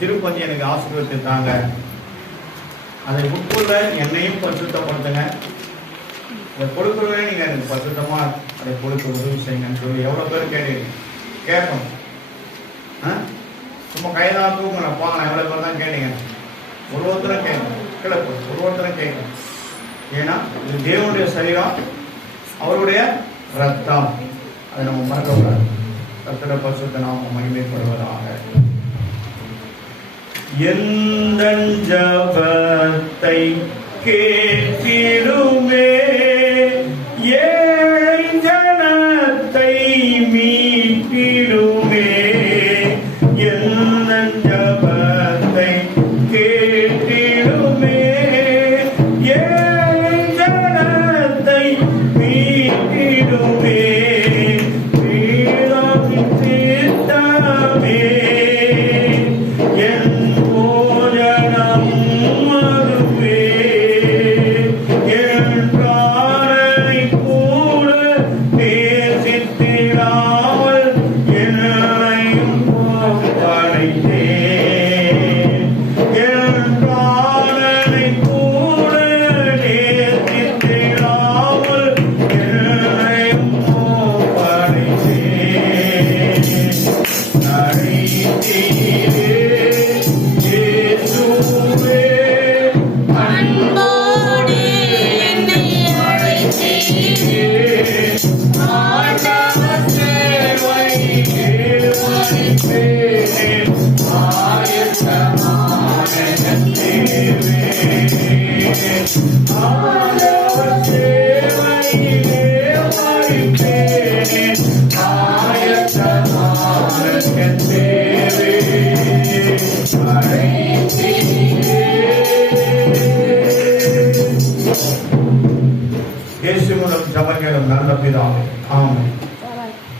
திருப்பஞ்சி எனக்கு ஆசீர்வாதத்தை தாங்க, அதை உட்கொள்ள என்னையும் பரிசுத்தப்படுத்துங்க, இதை கொடுக்குறவனே நீங்க எனக்கு பரிசுத்தமா அதை கொடுக்க உதவி செய்யுங்கன்னு சொல்லி எவ்வளவு பேர் கேட்கணும். சும்மா கைதான் தூக்கணும் பாங்க, எவ்வளவு பேர் தான் கேட்டீங்க? ஒருத்தரும் கேட்கணும், கிளப்பு ஒருத்தரும் கேட்கணும். ஏன்னா இது தேவனுடைய சரீரம், அவருடைய ரத்தம், அதை நம்ம மறக்கக்கூடாது. கர்த்தருடைய பரிசுத்த நாமம் மகிமைப்படுவதாக. எந்தன் ஜபத்தை கேட்டிடுமே, ஏழை ஜனத்தை மீட்டிடுமே. எந்தன் ஜபத்தை கேட்டிடுமே, ஏழை ஜனத்தை மீட்டிடுமே.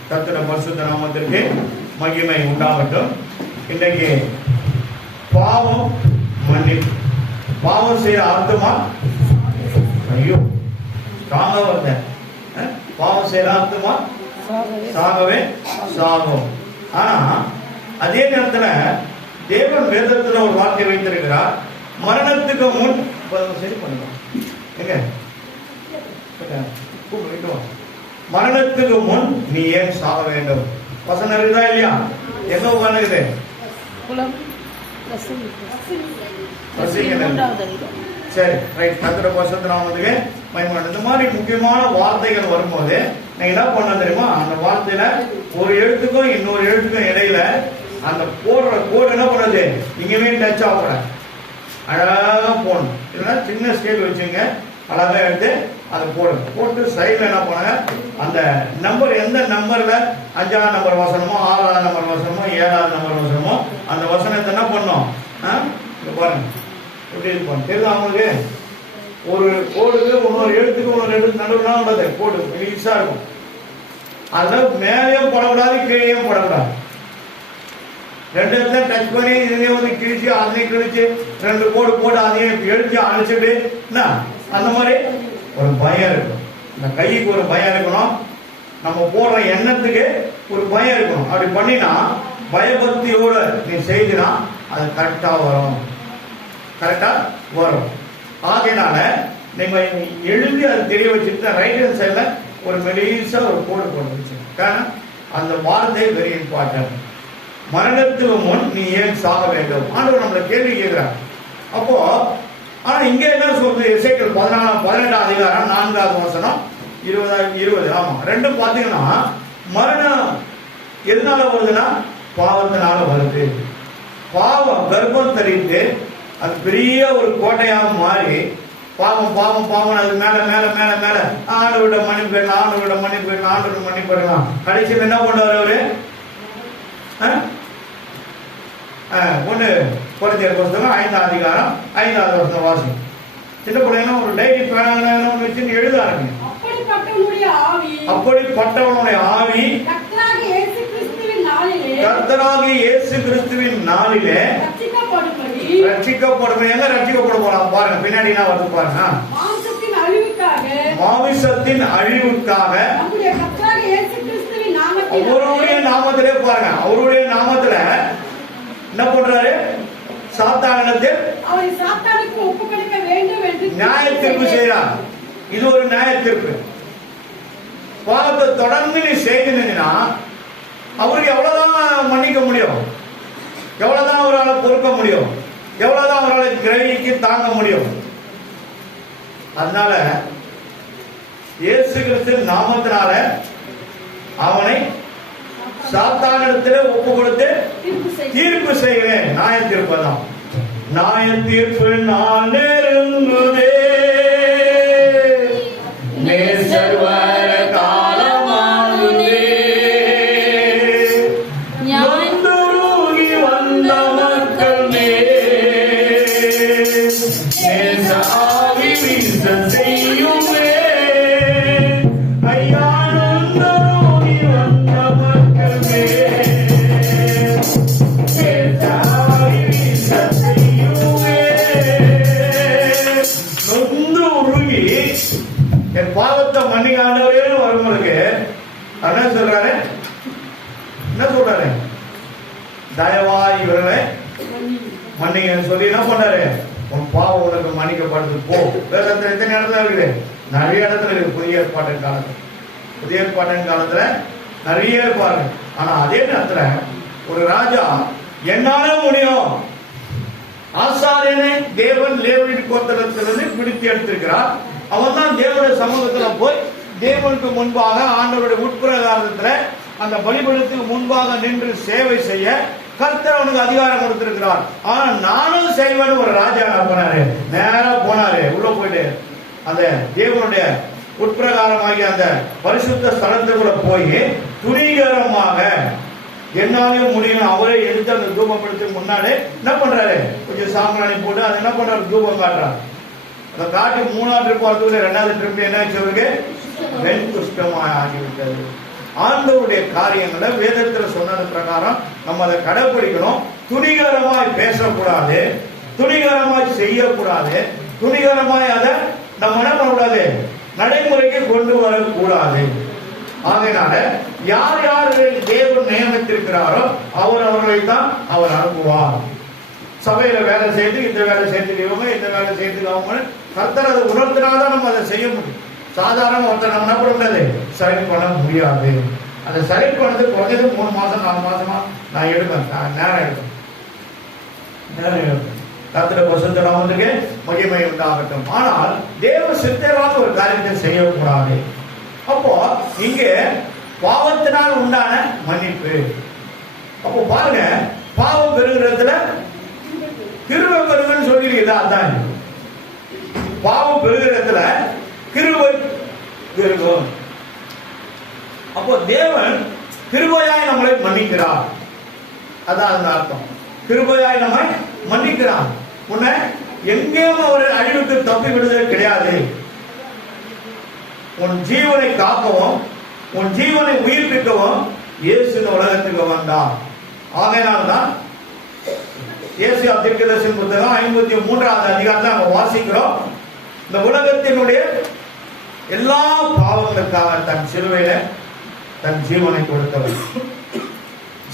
கர்த்தருடைய பரிசுத்த நாமத்திற்கு மகிமை உண்டாகட்டும். இன்றைக்கு பாவம் மன்னிப்பு. பாவம் செய்யற ஆத்துமா ஐயோ சாக வருத, பாவம் செய்யற ஆத்துமா சாகவே சாகும். ஆனா அதே நேரத்துல தேவன் வேதத்துல ஒரு வார்த்தை வைத்திருக்கிறார், மரணத்துக்கு முன் சரி பண்ணுவோம் எங்க மரணத்துக்கு முன் நீ ஏன் சாக வேண்டும். வசனம் இருக்குதா இல்லையா? எங்க உட்கார்ந்துக்குது? சரி ரைட். கர்த்தருடைய பரிசுத்த நாமத்துக்கு மகிமை. இந்த மாதிரி முக்கியமான வார்த்தைகள் வரும்போது நீங்க என்ன பண்ண தெரியுமா, அந்த வார்த்தையில ஒரு எழுத்துக்கும் இன்னொரு எழுத்துக்கும் இடையில அந்த போடுற கோடு என்ன பண்ணது இங்கேயுமே டச் ஆகக்கூடாது, அழகா போடணும். இல்லைன்னா சின்ன ஸ்கேல் வச்சுங்க, அழகா எடுத்து அதை போட்டு சைட்ல என்ன பண்ணுங்க, அந்த நம்பர் எந்த நம்பர்ல 5ஆம் நம்பர் வசனமோ 6ஆம் நம்பர் வசனமோ 7ஆம் நம்பர் வசனமோ அந்த வசனத்தை என்ன பண்ணோம் பாருங்க எப்படி இருப்போம் தெரியுதா அவங்களுக்கு. ஒரு கோடுக்கு இன்னொரு எழுத்துக்கு இன்னொரு எழுத்து நடுவுனா உள்ளது கோடு ஈஸா இருக்கும். அதுல மேலேயும் போடக்கூடாது கீழேயும் போடக்கூடாது. ரெண்டு இடத்துல டச் பண்ணி இதையும் வந்து கிழிச்சு அதையும் கிழிச்சு 2 கோடு போட்டு அதையும் எழுச்சி அழைச்சிட்டு என்ன அந்த மாதிரி ஒரு பயம் இருக்கும். இந்த கைக்கு ஒரு பயம் இருக்கணும், நம்ம போடுற எண்ணத்துக்கு ஒரு பயம் இருக்கணும். அப்படி பண்ணினா பயபக்தியோட நீ செய்தினா அது கரெக்டா வரும். ஆகையினால நீங்க எழுதி அது தெரிய வச்சுட்டு ரைட் ஹேண்ட் சைட்ல ஒரு மெலிசா ஒரு கோடு போட்டு வச்சுருக்க. அந்த வார்த்தை வெரி இம்பார்ட்டன்ட். மரணத்துக்கு முன் நீ ஏன் சாக வேண்டும் ஆண்டவர் நம்மளை கேள்வி கேட்கிறார். அப்போ ஆனா இங்க என்ன சொல்றது, எசேக்கியேல் 18ஆம் அதிகாரம் 4வது வசனம் 20 ஆமா ரெண்டும் பாத்தீங்கன்னா மரணம் எதனால வருதுன்னா பாவத்தினால வருது. பாவம் கர்ப்பம் தரித்து அது பெரிய ஒரு கோட்டையாக மாறி பாவம் பாவம் பாவம் அது மேல மேல மேல மேல ஆண்டவரோட மன்னிப்பு பெறலாம். கடைசியில் என்ன பண்ணுவார் அவரு? ஒண்ணு கொரிந்தியர் புத்தகம் 5ஆம் அதிகாரம் 5வது வசனம் வாசி. சின்ன பிள்ளைங்க ஒரு டைரி பேனா வச்சு எழுத ஆரம்பிங்க. அப்படிப்பட்டவனுடைய ஆவி கர்த்தராகிய இயேசு கிறிஸ்துவின் நாளிலே ரட்சிக்கப்படும். எங்க ரட்சிக்கப்பட போலாம் பாருங்க, பின்னாடி என்ன வருது பாருங்க. மாமிசத்தின் அழிவுக்காக அவருடைய நாமத்திலே பாருங்க, அவருடைய நாமத்துல என்ன பண்றாரு? சாத்தானிடத்தில் அவரை சாத்தானுக்கு ஒப்புக்கொடுக்க வேண்டும் என்று நியாய தீர்ப்பு செய்யறார். இது ஒரு நியாய தீர்ப்பு. பாவத்தை தொடர்ந்து நீ செய்தீங்கன்னா அவருக்கு எவ்வளவுதான் மன்னிக்க முடியும்? எவ்வளவுதான் அவரால் பொறுக்க முடியும்? எவ்வளவுதான் அவரால் கிரகிக்கு தாங்க முடியும்? அதனால இயேசு கிறிஸ்து நாமத்தினால அவனை சாத்தானிடத்தில் ஒப்பு கொடுத்து தீர்ப்பு செய்கிறேன். நியாய தீர்ப்பு தான். நியாய தீர்ப்பு நான் நெருங்குதே, நேசர் வர காலமாகுதே, நொந்துருகி வந்த மக்கள் நேச ஆவி வீச செய்யுமே. ஐயா நொந்துருகி வந்த மக்கள் நேச ஆவி வீச செய்யுமே. நொந்து உருகி என் பாவத்தை மன்னிக்காண்டவரே வரும்பொழுது என்ன சொல்றாரு? என்ன சொல்றாரு? தயவாய் இவர்களை மன்னிங்க சொல்லி என்ன பண்ணாரு? உன் பாவம் உனக்கு மன்னிக்கப்படுது போ. வேதத்துல எத்தனை இடத்துல இருக்குது? நிறைய இடத்துல இருக்குது. புதிய ஏற்பாட்டின் காலத்துல, புதிய ஏற்பாட்டின் காலத்துல நிறைய இருப்பாரு. ஆனா அதே நேரத்துல ஒரு ராஜா என்னால முடியும், ஆசாரியனை தேவன் லேவி கோத்திரத்திலிருந்து பிடித்து எடுத்திருக்கிறார். அவன் தான் தேவனுடைய சமூகத்துல போய் தேவனுக்கு முன்பாக ஆண்டவருடைய உட்பிரகாரத்துல அந்த பலிபீடத்துக்கு முன்பாக நின்று சேவை செய்ய கர்த்தர் அவனுக்கு அதிகாரம் கொடுத்திருக்கிறார். ஆனா நானும் செய்வேன்னு ஒரு ராஜா என்ன பண்ணாரு? நேரா போனாரு, உள்ள போயிட்டு அந்த தேவனுடைய உட்பிரகாரமாகி அந்த பரிசுத்த ஸ்தலத்துக்குள்ள போய் துணிகரமாக என்னாலையும் முடியும் அவரே எடுத்து அந்த தூபம் படத்துக்கு முன்னாடி என்ன பண்றாரு? கொஞ்சம் சாம்பிராணி போட்டு அது என்ன பண்றாரு? தூபம் காட்டுறாரு. அதை காட்டி 3ஆவது ட்ரிப் வரதுக்குள்ள 2வது ட்ரிப் என்ன ஆச்சு? அவருக்கு வெண்குஷ்டமாக ஆகிவிட்டது. ஆண்டவருடைய காரியங்களை வேதத்துல சொன்னது பிரகாரம் நம்ம அதை கடைபிடிக்கணும். துணிகரமாய் பேசக்கூடாது, துணிகரமாய் செய்யக்கூடாது, துணிகரமாய் அதை நம்ம என்ன பண்ணக்கூடாது? நடைமுறைக்கு கொண்டு வரக்கூடாது. ஆகையினால யார் யார் தேவன் நியமித்திருக்கிறாரோ அவர்களை தான் அவர் அனுப்புவார். சபையில வேலை செய்து இந்த வேலை செய்துக்கு இவங்க, இந்த வேலை செய்துக்கு அவங்க, கர்த்தர் அதை உணர்த்தினாதான் நம்ம அதை செய்ய முடியும். சாதாரண ஒருத்தர் நம்ம என்ன பண்ண முடியாது? சரி பண்ண முடியாது. அதை சரி பண்ணது குறைஞ்சது 3 மாசம் 4 மாசமா நான் எடுப்பேன், நேரம் எடுப்பேன். கர்த்தருடைய பரிசுத்த நாமத்துக்கு மகிமை உண்டாகட்டும். ஆனால் தேவ சித்தரான ஒரு காரியத்தை செய்யக்கூடாது. அப்போ இங்க பாவத்தினால் உண்டான மன்னிப்பு. அப்போ பாருங்க, பாவம் பெருகிறதுல கிருபை பெருகுன்னு சொல்லிருக்கீங்களா? அதான் பாவம் பெருகிறதுல கிருபை பெருகும். அப்போ தேவன் கிருபையாய் நம்மளை மன்னிக்கிறார். அதான் அந்த அர்த்தம். கிருபையாய் நம்மை மன்னிக்கிறார். உன்னை எங்கேயும் ஒரு அழிவுக்கு தப்பி விடுதல் கிடையாது. உன் ஜீவனை காக்கவும் உன் ஜீவனை உயிர்ப்பிக்கவும் இயேசு இந்த உலகத்துக்கு வந்தார். ஆகையினால்தான் ஏசாயா தீர்க்கதரிசி புத்தகம் 53வது அதிகாரத்தை நம்ம வாசிக்கிறோம். இந்த உலகத்தினுடைய எல்லா பாவங்களுக்காக தன் சிலுவையில தன் ஜீவனை கொடுத்தவர்.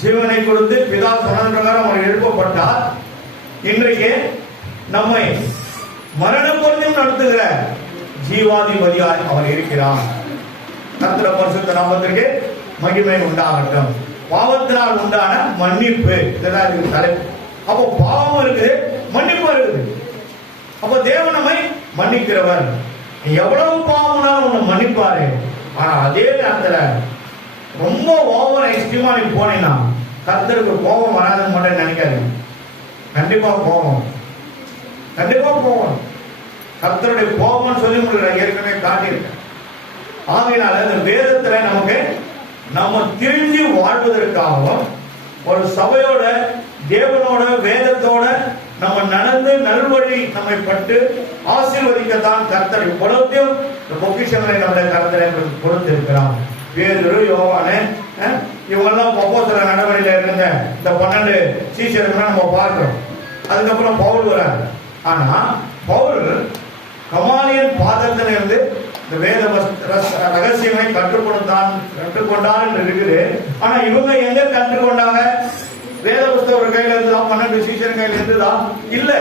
ஜீவனை கொடுத்து பிதா சொன்ன பிரகாரம் அவர் எழுப்பப்பட்டார். இன்றைக்கு நம்மை மரண பொருந்தும் நடத்துகிற ஜீவாதிபதியாய் அவர் இருக்கிறார். கர்த்தருடைய பரிசுத்த நாமத்திற்கு மகிமை உண்டாகட்டும். பாவத்தினால் உண்டான மன்னிப்பு, இதெல்லாம் இருக்கு தலைப்பு. அப்போ பாவம் இருக்குது, மன்னிப்பு இருக்குது. அப்போ தேவன் நம்மை மன்னிக்கிறவர். எவ்வளவு பாவம்னாலும் உன்னை மன்னிப்பாரு. ஆனா அதே நேரத்துல ரொம்ப ஓவர் எக்ஸ்ட்ரீமா நீ போனீங்கன்னா கர்த்தருக்கு கோபம் வராதுன்னு மட்டும் நினைக்காது. கண்டிப்பா கோபம், கண்டிப்பா கோபம். கர்த்தருடைய கோபம்னு சொல்லி உங்களுக்கு ஏற்கனவே காட்டியிருக்கேன். ஆகையினால இந்த வேதத்துல நமக்கு நம்ம திரும்பி வாழ்வதற்காகவும் ஒரு சபையோட தேவனோட வேதத்தோட நம்ம நடந்து நல்வழி நம்மை பட்டு ஆசீர்வதிக்கத்தான் கர்த்தர் இவ்வளவுத்தையும் பொக்கிஷங்களை நம்முடைய கர்த்தரை கொடுத்திருக்கிறார். பேதுரு, யோவானு, இவங்கெல்லாம் அப்போஸ்தல நடவடிக்கையில இருந்த இந்த 12 சீஷர்கள் நம்ம பார்க்கிறோம். அதுக்கப்புறம் பவுல் வரார். ஆனா பவுல் கமாலியன் பாதத்தில் இருந்து இந்த வேத ரகசியங்களை கற்றுக்கொண்டார் என்று இருக்குது. ஆனா இவங்க எங்க கற்றுக்கொண்டாங்க? வேத புஸ்தகம் ஒரு கையில இருந்ததா, 12 சீஷன் கையில இருந்ததா? இல்ல.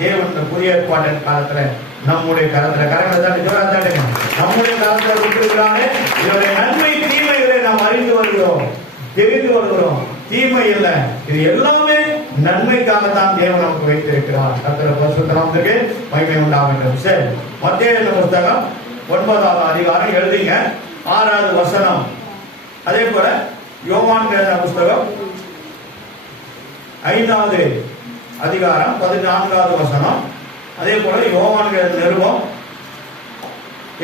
தேவன் புதிய ஏற்பாட்டின் காலத்துல நம்முடைய கரத்துல, கரங்களை தாண்டி ஜோரா தாண்டுங்க, நம்முடைய கரத்துல கொடுத்திருக்கிறாங்க. இதனுடைய நன்மை தீமைகளை நாம் அறிந்து வருகிறோம், தெரிந்து வருகிறோம். தீமை இல்ல, இது எல்லாமே நன்மைக்காகத்தான் தேவன் நமக்கு வைத்திருக்கிறார். கர்த்தருடைய பரிசுத்த நாமத்துக்கு மகிமை உண்டாகட்டும். சரி, மத்தேயு புஸ்தகம் 9ஆம் அதிகாரம் எழுதிங்க, 6வது வசனம். அதே போல யோவான் புஸ்தகம் 5வது அதிகாரம் 14வது வசனம். அதே போல யோவான் நிருபம்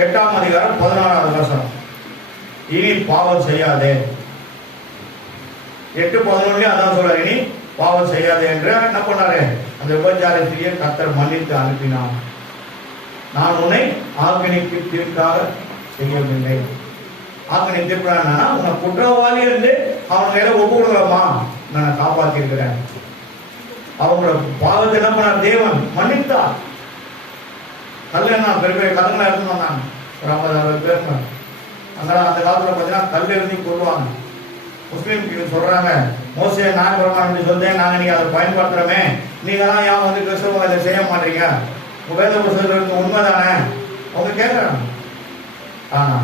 8ஆம் அதிகாரம் 16வது வசனம். இனி பாவம் செய்யாதே. 8:11 அதான் சொல்றாரு, இனி பாவம் செய்யாதே என்று. என்ன பண்ணாரு? அந்த விபச்சார ஸ்திரியை கர்த்தர் மன்னித்து அனுப்பினார். நான் உன்னை ஆக்கினைக்கு தீர்க்காக செய்யவில்லை. ஆக்கினை தீர்ப்பானா, உன்னை குற்றவாளி இருந்து அவன் மேல ஒப்பு கொடுக்கலாமா, நான் காப்பாத்தி இருக்கிறேன். அவங்களோட பாவத்தை என்ன பண்ணார்? தேவன் மன்னித்தார். கல் என்ன பெரிய பெரிய கல்லுங்களா இருந்து வந்தாங்க, ஒரு 50-60 பேர். அங்கெல்லாம் அந்த காலத்துல பார்த்தீங்கன்னா கல் இருந்து கொள்வாங்க. முஸ்லீம் சொல்றாங்க, மோசே நாயகரமான சொல்றேன், நாங்க நீங்க அதை பயன்படுத்துறோமே, நீங்க எல்லாம் ஏன் வந்து கிறிஸ்தவங்க அதை செய்ய மாட்டீங்க? வேத புத்தகத்திலிருந்து உண்மைதானே அவங்க கேட்கறாங்க. ஆனா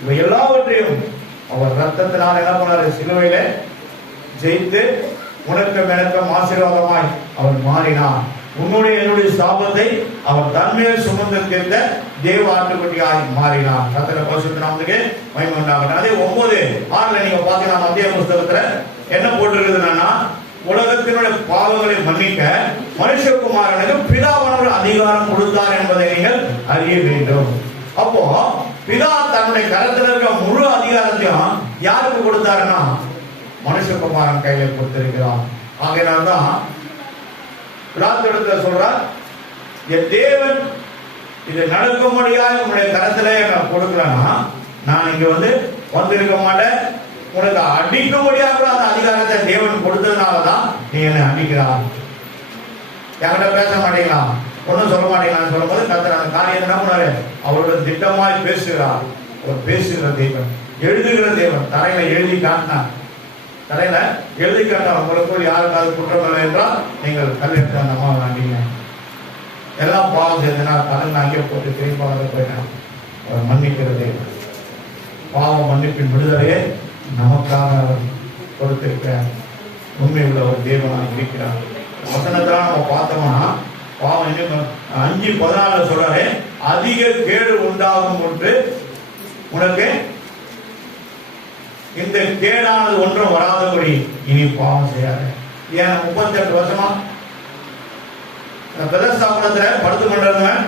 இவை எல்லாவற்றையும் அவர் ரத்தத்தினால் என்ன பண்ணாரு? சிலுவையில ஜெயித்து உனக்கும் எனக்கும் ஆசீர்வாதமாய் அவர் மாறினார். உன்னுடைய என்னுடைய சாபத்தை அவர் தன்மையில் சுமந்து தீர்த்த தேவ ஆட்டுக்குட்டியாய் மாறினார். கர்த்தருடைய பரிசுத்த நாமத்துக்கு மகிமை உண்டாகட்டும். அதே 9:6 நீங்க பாத்தீங்கன்னா மத்தேயு புஸ்தகத்துல என்ன போட்டிருக்குதுன்னா, உலகத்தினுடைய பாவங்களை மன்னிக்க மனுஷகுமாரனுக்கு பிதாவானவர் அதிகாரம் கொடுத்தார் என்பதை நீங்கள் அறிய வேண்டும். அப்போ பிதா தன்னுடைய கரத்தில் இருக்க முழு அதிகாரத்தையும் யாருக்கு கொடுத்தாருன்னா மனுஷகுமாரன் கையில கொடுத்திருக்கிறார். ஆகையினால்தான் பிலாத்து சொல்றார், என் தேவன் இது நடக்கும்படியாக உன்னுடைய கரத்திலே நான் கொடுக்கலன்னா நான் இங்க வந்திருக்க மாட்டேன். உனக்கு அடிக்கும்படியாக கூட அந்த அதிகாரத்தை தேவன் கொடுத்ததுனாலதான் நீ என்னை அடிக்கிறார். என்கிட்ட பேச மாட்டீங்களா, ஒன்னும் சொல்ல மாட்டீங்களான்னு சொல்லும் போது கர்த்தர் அந்த காரியம் என்ன பண்ணாரு? அவரோட திட்டமாய் பேசுகிறார். அவர் பேசுகிற தேவன், எழுதுகிற தேவன். தரையில எழுதி காட்டினார். தரையில எழுதி காட்டார், உங்களுக்கு யாருக்காவது குற்றம் இல்லை என்றால் நீங்கள் கல்லெடுத்து அந்த அம்மா வாங்கிங்க. எல்லாம் பாவம் செய்தனா கலந்து அங்கே போட்டு திரும்ப போயிட்டான். அவர் மன்னிக்கிற தேவன். பாவ மன்னிப்பின் விடுதலையை நமக்காக அவர் கொடுத்திருக்கிறார். உண்மை உள்ள ஒரு தேவனாக இருக்கிறார். வசனத்தெல்லாம் நம்ம பார்த்தோம்னா பாவம் 5:14 சொல்றாரு, அதிக கேடு உண்டாகும் ஒன்று உனக்கு இந்த கேடானது ஒன்றும் வராதபடி இனி பாவம் செய்யாத. ஏன் 38 வருஷமா பிரதஸ்தாபனத்துல படுத்து கொண்டிருந்தவன்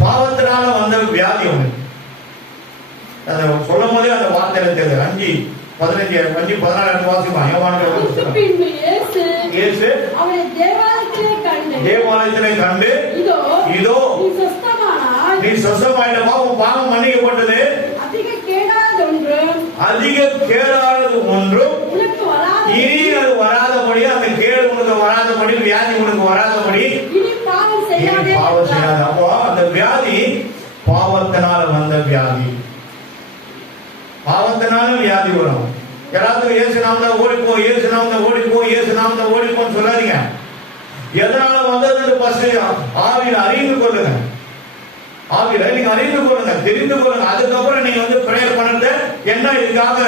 பாவத்தினால வந்த வியாதி ஒண்ணு. அதை சொல்லும் போதே அந்த வார்த்தையில தெரியுது. 5:15 வாசிப்பான். தேவாலயத்திலே கண்டு இதோ நீ சொஸ்தமாயிட்டமா, உன் பாவம் மன்னிக்கப்பட்டது, அதிக கேடானது ஒன்றும் இனி அது வராதபடி, அந்த கேடு உனக்கு வராதபடி, வியாதி உனக்கு வராதபடி பாவம் செய்யாது. அப்போ அந்த வியாதி பாவத்தினால வந்த வியாதி. பாவத்தினால வியாதி வரும். யாராவது இயேசு நாமத்தை ஓடிப்போ, இயேசு நாமத்தை ஓடிப்போ, இயேசு நாமத்தை ஓடிப்போன்னு சொல்லாதீங்க. எதனால வந்தது ஃபர்ஸ்ட் ஆவியில அறிந்து கொள்ளுங்க. ஆவியில நீங்க அறிந்து கொள்ளுங்க, தெரிந்து கொள்ளுங்க. அதுக்கப்புறம் நீங்க பிரேயர் பண்ணுறது என்ன, இதுக்காக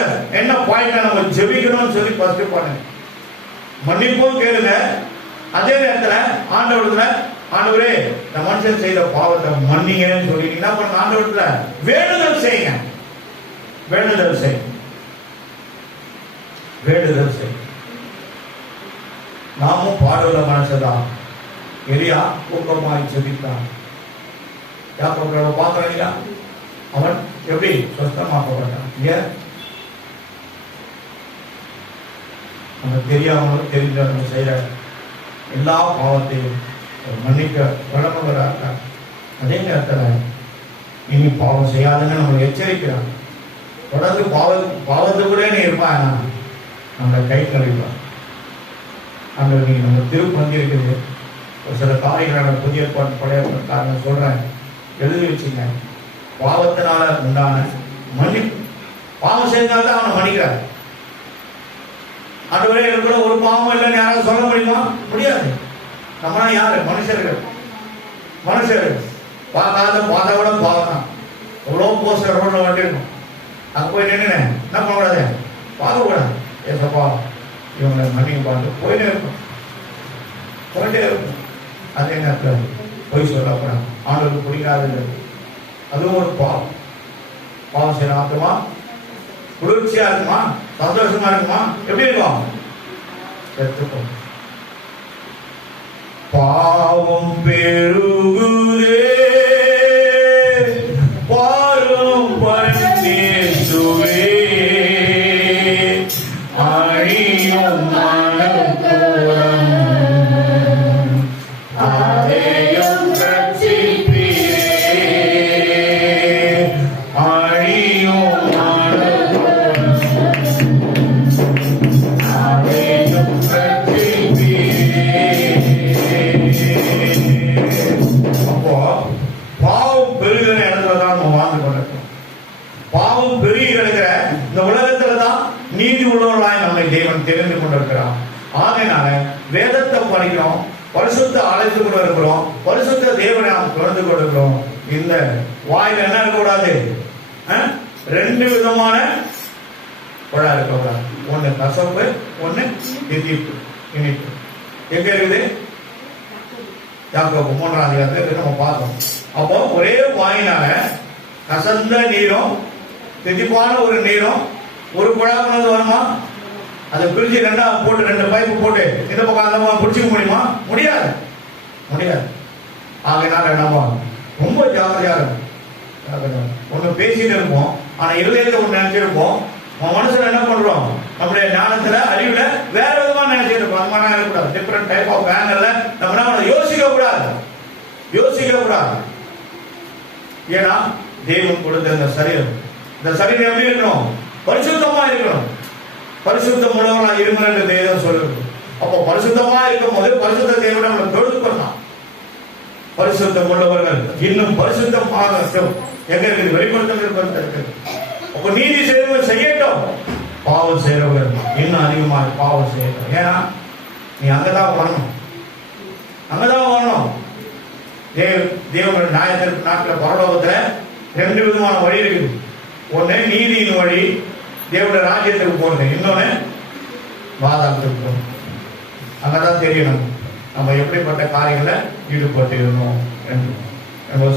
என்ன பாயிண்ட் நம்ம ஜெபிக்கணும்னு சொல்லி ஃபர்ஸ்ட் பண்ணுங்க. மன்னிப்பும் கேளுங்க. அதே நேரத்துல ஆண்டவரே இந்த மனுஷன் செய்த பாவத்தை மன்னிங்கன்னு சொல்லி என்ன பண்ணுங்க, ஆண்டவரத்துல வேண்டுதல் செய்யுங்க. வேண்டுதல் செய். நாமும் பாடுள்ள மனுஷதான். எலியா ஊக்கமாய் ஜெபித்தான். யாக்கோபு பார்க்கிறோம் இல்லையா, அவன் எப்படி சொஸ்தமாக்கப்பட்டான். ஏன்? நம்ம தெரியாமல் தெரிஞ்சவங்க செய்யற எல்லா பாவத்தையும் மன்னிக்க வளமுகிறார். அதே நேரத்தில் இனி பாவம் செய்யாதுன்னு நம்ம எச்சரிக்கிறாங்க. தொடர்ந்து பாவத்துக்குள்ளே நீ இருப்பான், நம்மளை கை கழுவிப்பான். அங்கே நீ நம்ம திருப்பி இருக்குது. ஒரு சில காரியங்களை புதிய பழைய காரணம் சொல்றேன், எழுதி வச்சுங்க. பாவத்தினால உண்டான மன்னிப்பு, பாவம் செய்தால்தான் அவனை மன்னிக்கிறார். ஆண்டவரே எனக்குள்ள ஒரு பாவம் இல்லைன்னு யாராவது சொல்ல முடியுமா? முடியாது. நம்மளா யாரு? மனுஷர்கள். பார்த்தா கூட பாவம். எவ்வளோ போஸ்டர் ரோட்ல வண்டிருக்கும். அங்கே போய் நின்று என்ன பண்ணக்கூடாது? பார்க்கக்கூடாது. ஏசப்பா இவங்களை மன்னிங்க பார்த்து போயிட்டே இருக்கும். அதே நேரத்தில் போய் சொல்லக்கூடாது. ஆண்டவருக்கு பிடிக்காது. அதுவும் ஒரு பாவம் செய்யற ஆத்மா குளிர்ச்சியா இருக்குமா? சந்தோஷமா இருக்குமா? எப்படி இருக்கும்? செத்துக்கும். பாவம் பெருகுதே பாரும் பரமேசுவே அழியும் மனக்கோலம் அதையும் ரட்சிப்பீரே அழியும் மனக்கோலம் அதையும் ரட்சிப்பீரே. அப்போ பாவம் பெருகிற இடத்துல தான் நம்ம வாழ்ந்து கொண்டிருக்கோம். பாவம் பெருகி கிடக்கிற இந்த உலகத்துல தான் நீதி உள்ளவர்களாய் நம்மை தேவன் தெரிந்து கொண்டிருக்கிறான். ஆகையினால வேதத்தை படிக்கிறோம், பரிசுத்த அழைத்து கொண்டு இருக்கிறோம், பரிசுத்த தேவனை நாம் தொடர்ந்து கொண்டிருக்கிறோம். இந்த வாயில என்ன இருக்கக்கூடாது? ரெண்டு விதமான குழா இருக்கக்கூடாது. ஒண்ணு கசப்பு, ஒண்ணு திதிப்பு, இனிப்பு. எங்க இருக்குது? யாக்கோபு 3ஆம் அதிகாரத்தை நம்ம பார்த்தோம். அப்போ ஒரே வாயினால கசந்த நீரும் திதிப்பான ஒரு நீரும் ஒரு குழாக்குனது வருமா? அதை பிரிச்சு ரெண்டா போட்டு 2 பைப்பு போட்டு இந்த பக்கம் அந்த பக்கம் பிடிச்சிக்க முடியுமா? முடியாது. ஆகையினால நம்ம ரொம்ப ஜாக்கிரதையா இருக்கும். ஒண்ணு பேசிட்டு இருப்போம், ஆனா இருதயத்தை ஒண்ணு நினைச்சிருப்போம். மனுஷன் என்ன பண்றோம்? நம்முடைய ஞானத்துல அறிவுல வேற விதமா நினைச்சிட்டு இருப்போம். அந்த மாதிரி இருக்கக்கூடாது. டிஃபரெண்ட் டைப் ஆஃப் ஆங்கிள் நம்ம யோசிக்க கூடாது. ஏன்னா தேவன் கொடுத்த இந்த சரீரம் எப்படி இருக்கணும்? பரிசுத்தமா இருக்கணும். பரிசுத்தம் உள்ளவர்களா இருக்கணும் என்று தேவன் சொல்லுது. அப்போ பரிசுத்தமா இருக்கும் போது பரிசுத்த தேவனை நம்ம தொழுது பண்ணலாம். பரிசுத்தம் உள்ளவர்கள் இன்னும் பரிசுத்தமாக எங்க இருக்குது? வெளிப்படுத்தல் இருக்குது. அப்போ நீதி செய்யறவர்கள் செய்யட்டும், பாவம் செய்யறவர்கள் இன்னும் அதிகமாக பாவம் செய்யட்டும். ஏன்னா நீ அங்கதான் வரணும். தேவனுடைய நியாயத்திற்கு நாட்டில் பரலோகத்துல 2 விதமான வழி இருக்குது. ஒண்ணு நீதியின் வழி, தேவனுடைய ராஜ்யத்துக்கு போறது. இன்னொன்னு வாதாளத்துக்கு போறது. அங்கதான் தெரியணும் நம்ம எப்படிப்பட்ட காரியங்களை ஈடுபட்டு இருந்தோம் என்று.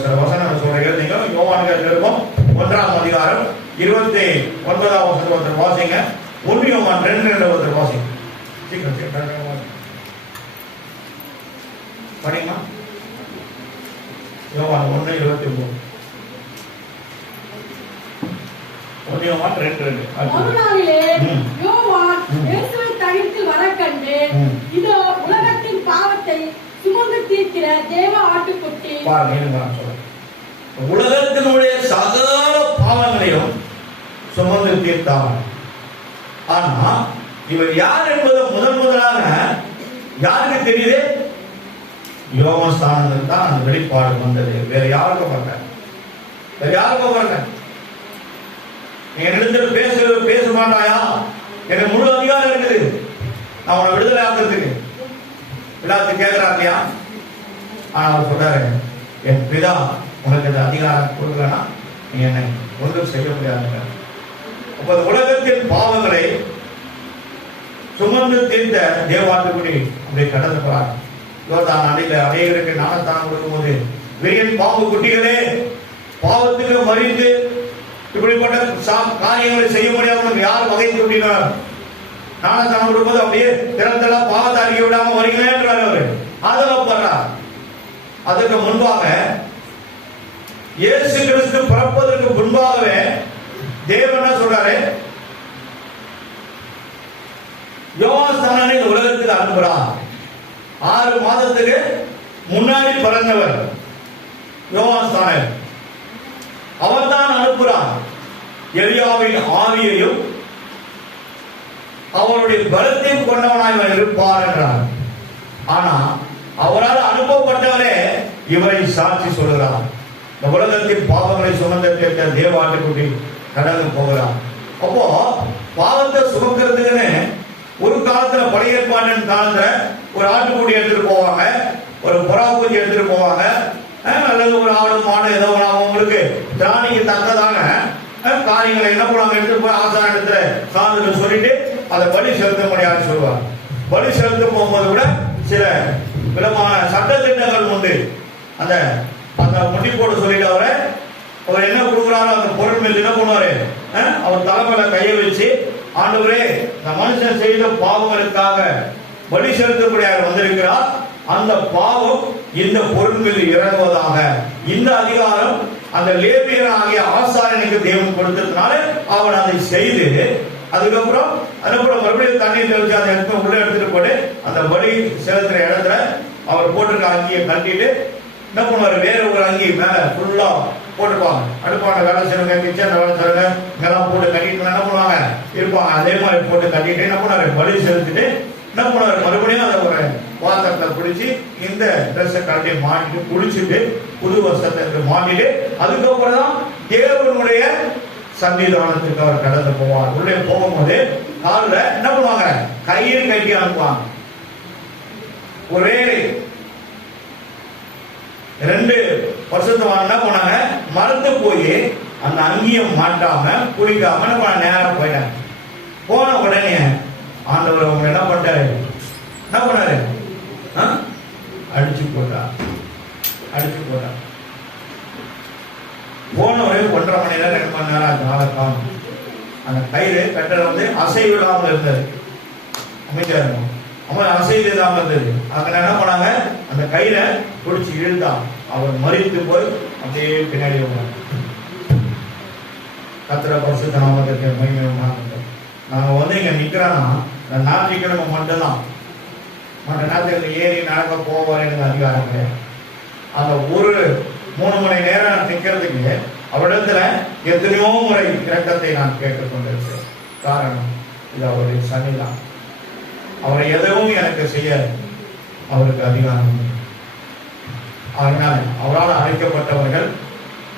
சில வசனங்கள் சொல்ற எழுதிங்க. யோவான்கள் இருக்கும் 1ஆம் அதிகாரம் 29ஆம் வசனத்தை ஒருத்தர் வாசிங்க. 1 யோவான் 2 ஒருத்தர் வாசிங்க. சீக்கிரம் படிங்க. யோவான் 1:29. 1 யோவான் 2:2. ஒரு நாளிலே யோவான் இயேசுவை தனித்து வரக் கண்டு, இதோ உலகத்தின் பாவத்தை சுமந்து தீர்க்கிற தேவ ஆட்டுக்குட்டி. உலகத்தினுடைய சகல பாவங்களையும் சுமந்து தீர்த்தார். ஆனா இவர் யார் என்பது முதலாக யாருக்கு தெரியுது? யோகஸ்தானத்தில் தான் அந்த வெளிப்பாடு வந்தது. வேற யாருக்கும் வரல. என்னிடத்தில் பேச மாட்டாயா? எனக்கு முழு அதிகாரம் இருக்குது. நான் உன்னை விடுதலை ஆக்குறதுக்கு எல்லாத்தையும் கேட்கிறார் இல்லையா? ஆனா அவர் சொல்றாரு, என் பிதா உனக்கு இந்த அதிகாரம் கொடுக்கலன்னா நீ என்னை ஒன்றும் செய்ய முடியாது. அப்ப உலகத்தின் பாவங்களை சுமந்து தீர்த்த தேவாட்டுக்குடி அப்படி கடந்து போறார். யோர்தான் அணையில அநேகருக்கு ஞானஸ்தானம் கொடுக்கும்போது, வெயில் பாம்பு குட்டிகளே, பாவத்துக்கு மறித்து இப்படிப்பட்ட காரியங்களை செய்ய முடியாமல் யார் வகை கூட்டினார்? ஞானஸ்தானம் கொடுக்கும்போது அப்படியே திறந்தெல்லாம் பாவத்தை அறிக்க விடாம வரீங்களேன்றார். அவரு ஆதரப்படுறார். அதற்கு முன்பாக இயேசு கிறிஸ்து பிறப்பதற்கு முன்பாகவே தேவன் என்ன சொல்றாரு? யோவான்ஸ்தானனை இந்த உலகத்துக்கு அனுப்புறார். 6 மாதத்துக்கு முன்னாடி பிறந்தவர் யோவான்ஸ்தானன். அவர் தான் அனுப்புறார். எலியாவின் ஆவியையும் அவருடைய பலத்தையும் கொண்டவனாய் இருப்பார் என்றார். ஆனா அவரால் அனுப்பப்பட்டவரே இவரை சாட்சி சொல்கிறார். இந்த உலகத்தின் பாவங்களை சுமந்த கேட்ட தேவாட்டுக்குட்டி கடந்து போகிறார். அப்போ பாவத்தை சுமக்கிறதுக்குன்னு ஒரு காலத்துல பழைய ஏற்பாட்டின் காலத்துல ஒரு ஆட்டுக்குட்டி எடுத்துட்டு போவாங்க, ஒரு புறா பூச்சி எடுத்துட்டு போவாங்க, அல்லது ஒரு ஆடு மாடு ஏதோ அவங்களுக்கு திராணிக்கு தக்கதான காரியங்களை என்ன பண்ணுவாங்க, எடுத்துட்டு போய் ஆசார இடத்துல சார்ந்து சொல்லிட்டு அதை பலி செலுத்த முடியாது சொல்லுவாங்க. பலி செலுத்த போகும்போது கூட சில விதமான சட்டத்திட்டங்கள் உண்டு. அந்த அந்த முட்டி போட்டு சொல்லிட்டு அவர் என்ன கொடுக்குறாரோ அந்த பொருள் மேல் என்ன பண்ணுவாரு, அவர் தலைமையில கையை வச்சு, ஆண்டவரே இந்த மனுஷன் செய்த பாவங்களுக்காக பலி செலுத்தக்கூடியார் வந்திருக்கிறார், அந்த பாவம் இந்த பொருள் மீது இறங்குவதாக. இந்த அதிகாரம் அந்த லேவியன் ஆகிய ஆசாரியனுக்கு தேவன் கொடுத்ததுனால அவன் அதை செய்து, அதுக்கப்புறம் மறுபடியும் தண்ணீர் தெளிச்சு அந்த இடத்துல உள்ள எடுத்துட்டு போட்டு அந்த பலி செலுத்துற இடத்துல அவர் போட்டிருக்க அங்கியை கட்டிட்டு என்ன பண்ணுவாரு, வேற ஒரு அங்கி மேல ஃபுல்லா போட்டுருப்பாங்க. அடுப்பான வேலை செய்யறவங்க, கிச்சன் வேலை செய்யறவங்க இங்கெல்லாம் போட்டு கட்டிட்டு என்ன பண்ணுவாங்க இருப்பாங்க. அதே மாதிரி போட்டு கட்டிட்டு என்ன பண்ணுவாரு, பலி செலுத்திட்டு என்ன பண்ணுவாரு, மறுபடியும் அதை ஒரு பாத்திரத்தை பிடிச்சி இந்த ட்ரெஸ்ஸை கட்டி மாட்டிட்டு குளிச்சுட்டு புது வருஷத்தை மாட்டிட்டு அதுக்கப்புறம் தான் தேவனுடைய சன்னிதானத்துக்கு அவர் கடந்து போவார். உள்ளே போகும்போது காலில் என்ன பண்ணுவாங்க, கையில் கட்டி அனுப்புவாங்க. ஒரே 2 வருஷத்துக்கு என்ன பண்ணாங்க, மறந்து போய் அந்த அங்கியம் மாட்டாம குளிக்காம நேரம் போயிட்டாங்க. போன உடனே ஆண்டவர் அவங்க என்ன பண்ணாரு, அடிச்சு போட்டார். போன ஒரு 1.5 மணி நேரம் 2 மணி நேரம் ஆச்சு. நாளை காணும் அந்த கயிறு கட்டளை அசைவு இல்லாமல் இருந்தது, அமைதியா இருக்கும். அசைவு இல்லாமல் இருந்தது. அங்க என்ன பண்ணாங்க, அந்த கயிறை பிடிச்சி இழுத்தான். அவர் மறித்து போய் அப்படியே பின்னாடி கத்திர பரிசுத்த நாமத்துக்கு மகிமையாக. நாங்க இங்க நிக்கிறோம்னா ஞாயிற்றுக்கிழமை மட்டும்தான், மற்ற நேரத்தில் ஏறி நடக்க போவார் எனக்கு அதிகாரம் கிடையாது. அந்த ஒரு 3 மணி நேரம் நிற்கிறதுக்கு அவரிடத்துல எத்தனையோ முறை இரக்கத்தை நான் கேட்டுக்கொண்டிருக்கிறேன். காரணம் இது அவருடைய சன்னிதான். அவரை எதுவும் எனக்கு செய்ய அவருக்கு அதிகாரம். அதனால அவரால் அழைக்கப்பட்டவர்கள்,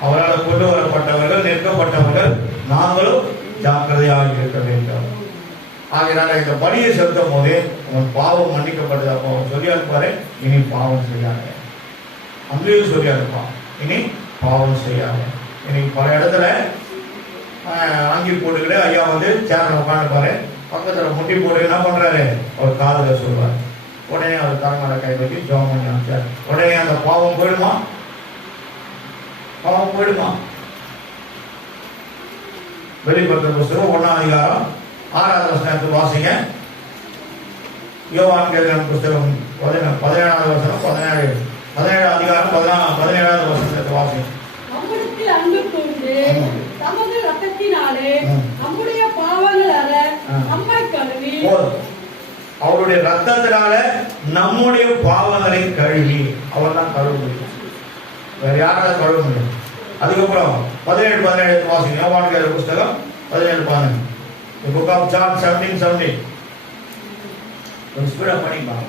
அவரால் கொண்டு வரப்பட்டவர்கள், நிற்கப்பட்டவர்கள் நாங்களும் ஜாக்கிரதையாக இருக்க வேண்டும். ஆகையினால இந்த பலியை செலுத்தும் போதே அவன் பாவம் மன்னிக்கப்பட்டது. அப்போ அவன் சொல்லி அனுப்பாரு, இனி பாவம் செய்யாத. அங்கேயும் சொல்லி அனுப்பான், இனி பாவம் செய்யாத. இன்னைக்கு பல இடத்துல வாங்கி போட்டுக்கிட்டு ஐயா சேர்ல உட்காந்துப்பாரு, பக்கத்துல முட்டி போட்டு என்ன பண்றாரு, அவர் காதுல சொல்வார். உடனே அவர் தலைமையில கை வச்சு ஜெபம் பண்ணி அனுப்பிச்சார். உடனே அந்த பாவம் போயிடுமா? வெளிப்படுத்தும் புத்தகம் 1ஆம் அதிகாரம் 6வது வசனத்தை வாசிங்க. யோவான் புத்தகம் 17வது வசனம், 17 அதிகாரம் 17வது வசனத்தை வாசிங்க. அன்பு கூர்ந்து தமது ரத்தத்தினாலே நம்முடைய பாவங்களால நம்மை கழுவி, அவருடைய ரத்தத்தினால நம்முடைய பாவங்களை கழுவி, அவர் தான் கழுவ முடியும், வேற யாராவது கழுவ முடியும். அதுக்கப்புறம் 17 வாசிங்க. யோவான் புத்தகம் 17:15. The book of John 17:17. Speedo படிப்பாங்க.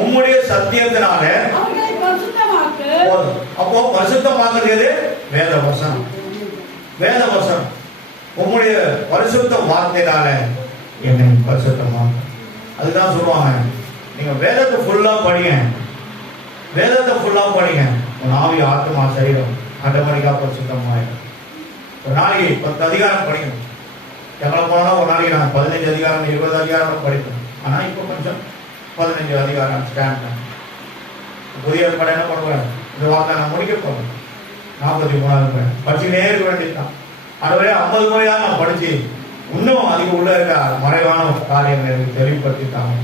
உம்முடைய சத்தியத்தினாலே அவர்களை பரிசுத்தமாக்கு. அப்போ பரிசுத்தமாக்குறது வேத வசனம். உம்முடைய பரிசுத்த வார்த்தையினால என்னை பரிசுத்தமாக்கு. அதுதான் சொல்லுவாங்க, நீங்க வேதத்தை ஃபுல்லா படிங்க, உன் ஆவி ஆத்மா சரீரம் ஆட்டோமேட்டிக்கா பரிசுத்தமாயிடும். ஒரு நாளைக்கு 10 அதிகாரம் படிக்கணும். எங்களை போனா ஒரு நாளைக்கு நான் 15 அதிகாரம் 20 அதிகாரம் படிப்பேன். ஆனா இப்போ கொஞ்சம் 15 அதிகாரம் ஸ்டாண்ட். புதிய ஏற்பாடு என்ன பண்ணுவேன், இந்த வார்த்தை நான் முடிக்க போறேன். 43 படிச்சுனே இருக்க வேண்டியதுதான். அதுவரை 50 முறையாக நான் படிச்சு இன்னும் அதிக உள்ள இருக்க மறைவான காரியங்களை எனக்கு தெளிவுபடுத்திட்டாங்க.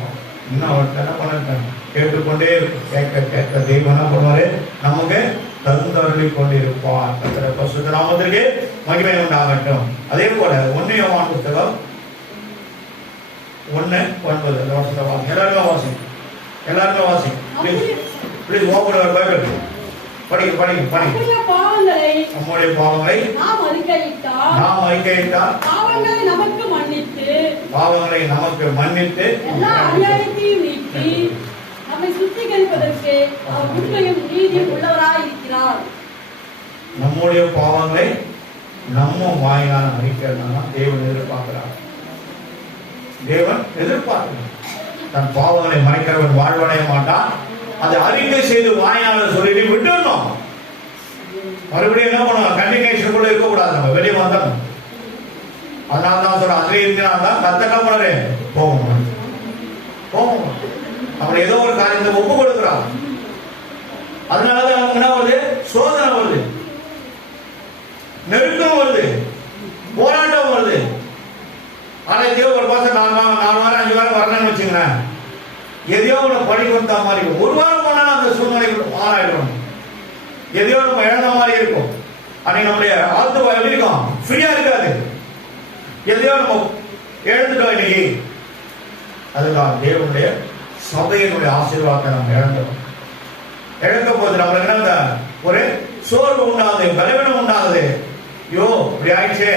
இன்னும் அவர்கிட்ட என்ன பண்ணிருக்கேன், கேட்டுக்கொண்டே கேட்க தெய்வம் என்ன பண்ணுவாரு, நமக்கு தகுந்தவர்களை கொண்டிருப்பார். கர்த்தருடைய பரிசுத்த நாமத்திற்கு மகிமை உண்டாகட்டும். அதே போல 1 யோவான் புத்தகம் 1:9 அந்த வசனத்தை வாசிங்க. எல்லாருமே வாசிங்க. Please open your Bible. படிங்க. நம்முடைய பாவங்களை நாம் அறிக்கையிட்டால் பாவங்களை நமக்கு மன்னித்து எல்லா அநியாயத்தையும் நீக்கி நம்மை சுத்திகரிப்பதற்கு அவர் உண்மையும் நீதியும் உள்ளவராய் இருக்கிறார். நம்முடைய பாவங்களை நம்ம வாயினால் அறிக்கிறதுனா தேவன் எதிர்பார்க்கிறார். தேவன் எதிர்பார்க்கிறார். தன் பாவங்களை மறைக்கிறவன் வாழ்வடைய மாட்டான். அதை அறிக்கை செய்து வாயாளர் சொல்லிட்டு விட்டுடணும். மறுபடியும் என்ன பண்ணுவோம்? கம்யூனிகேஷனுக்குள்ள இருக்கக்கூடாது, நம்ம வெளியே வந்துடணும். அதனால தான் சொல்றேன், அதிலே இருக்கிறான் கத்த என்ன பண்ணாரு? போகணும். அவன் ஏதோ ஒரு காரியத்தை ஒப்பு கொடுக்கிறான். அதனாலதான் நமக்கு என்ன வருது? சோதனை வருது, நெருக்கம் வருது, போராட்டம் வருது. ஆலயத்தையோ ஒரு மாசம் 4 வாரம் 5 வாரம் வரணும்னு வச்சுங்களேன், எதையோ ஒன்று படி கொடுத்த மாதிரி இருக்கும். ஒரு வாரம் போனாலும் அந்த சூழ்நிலை மாறாயிடும். எதையோ நம்ம இழந்த மாதிரி இருக்கும். அன்னைக்கு நம்முடைய ஆழ்த்து எப்படி இருக்கும்? ஃப்ரீயா இருக்காது. எதையோ நம்ம இழந்துட்டோம் இன்னைக்கு. அதுதான் தேவனுடைய சபையினுடைய ஆசீர்வாதத்தை நம்ம இழந்தோம். இழக்க போது நம்மளுக்கு என்ன ஒரு சோர்வு உண்டாகுது, பலவீனம் உண்டாகுது. ஐயோ இப்படி ஆயிடுச்சே,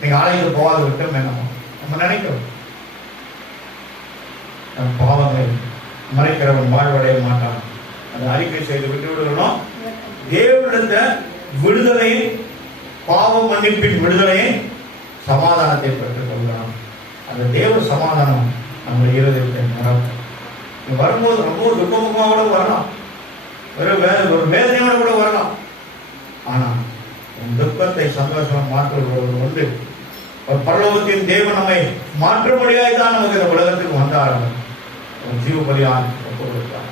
நீங்க ஆலயத்துக்கு போகாத விட்டோமே நம்ம நினைக்கிறோம். நம் பாவங்களை மறைக்கிறவன் வாழ்வடைய மாட்டான். அதை அறிக்கை செய்து விட்டு விடுகிறோம். தேவனிடத்த விடுதலை, பாவ மன்னிப்பின் விடுதலையை, சமாதானத்தை பெற்றுக் கொள்ளலாம். அந்த தேவ சமாதானம் நம்ம இருதயத்தை நிரப்பும். வரும்போது ரொம்ப துக்கமுகமாக வரலாம், ஒரு வேதனையோட கூட வரலாம். ஆனா துக்கத்தை சந்தோஷம் மாற்றுவது உண்டு. ஒரு பரலோகத்தின் தேவன் நம்மை மாற்றும்படியாக தான் நமக்கு இந்த உலகத்துக்கு வந்தார்கள். ஜீவபலியான் கொடுத்தார்.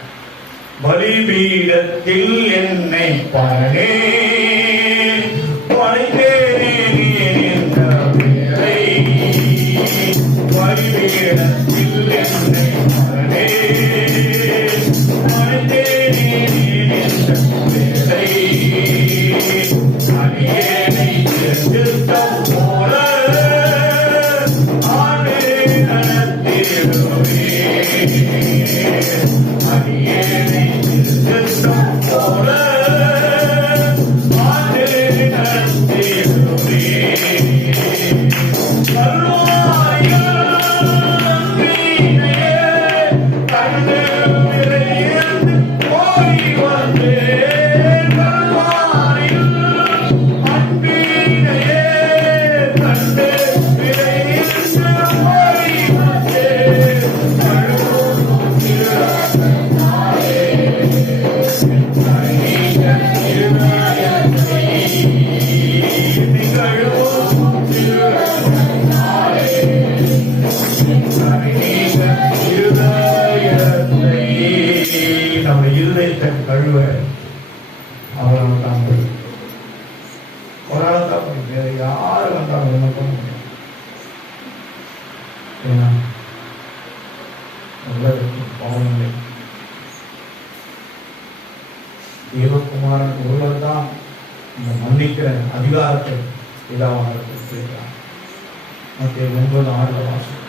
பலிபீடத்தில் என்னை பழனே பலிபீடத்தில் என்னை பழனே கழுவ அவரால் தான் ஒரு ஆள் தான் வேற யாரு வந்தாலும் என்ன பண்ண முடியும்? ஏன்னா பாவங்களை தேவகுமாரன் ஒருவர் தான் இந்த மன்னிக்கிற அதிகாரத்தை இதாவாக கொடுத்திருக்கிறார். மத்திய 9:6 வாசம்.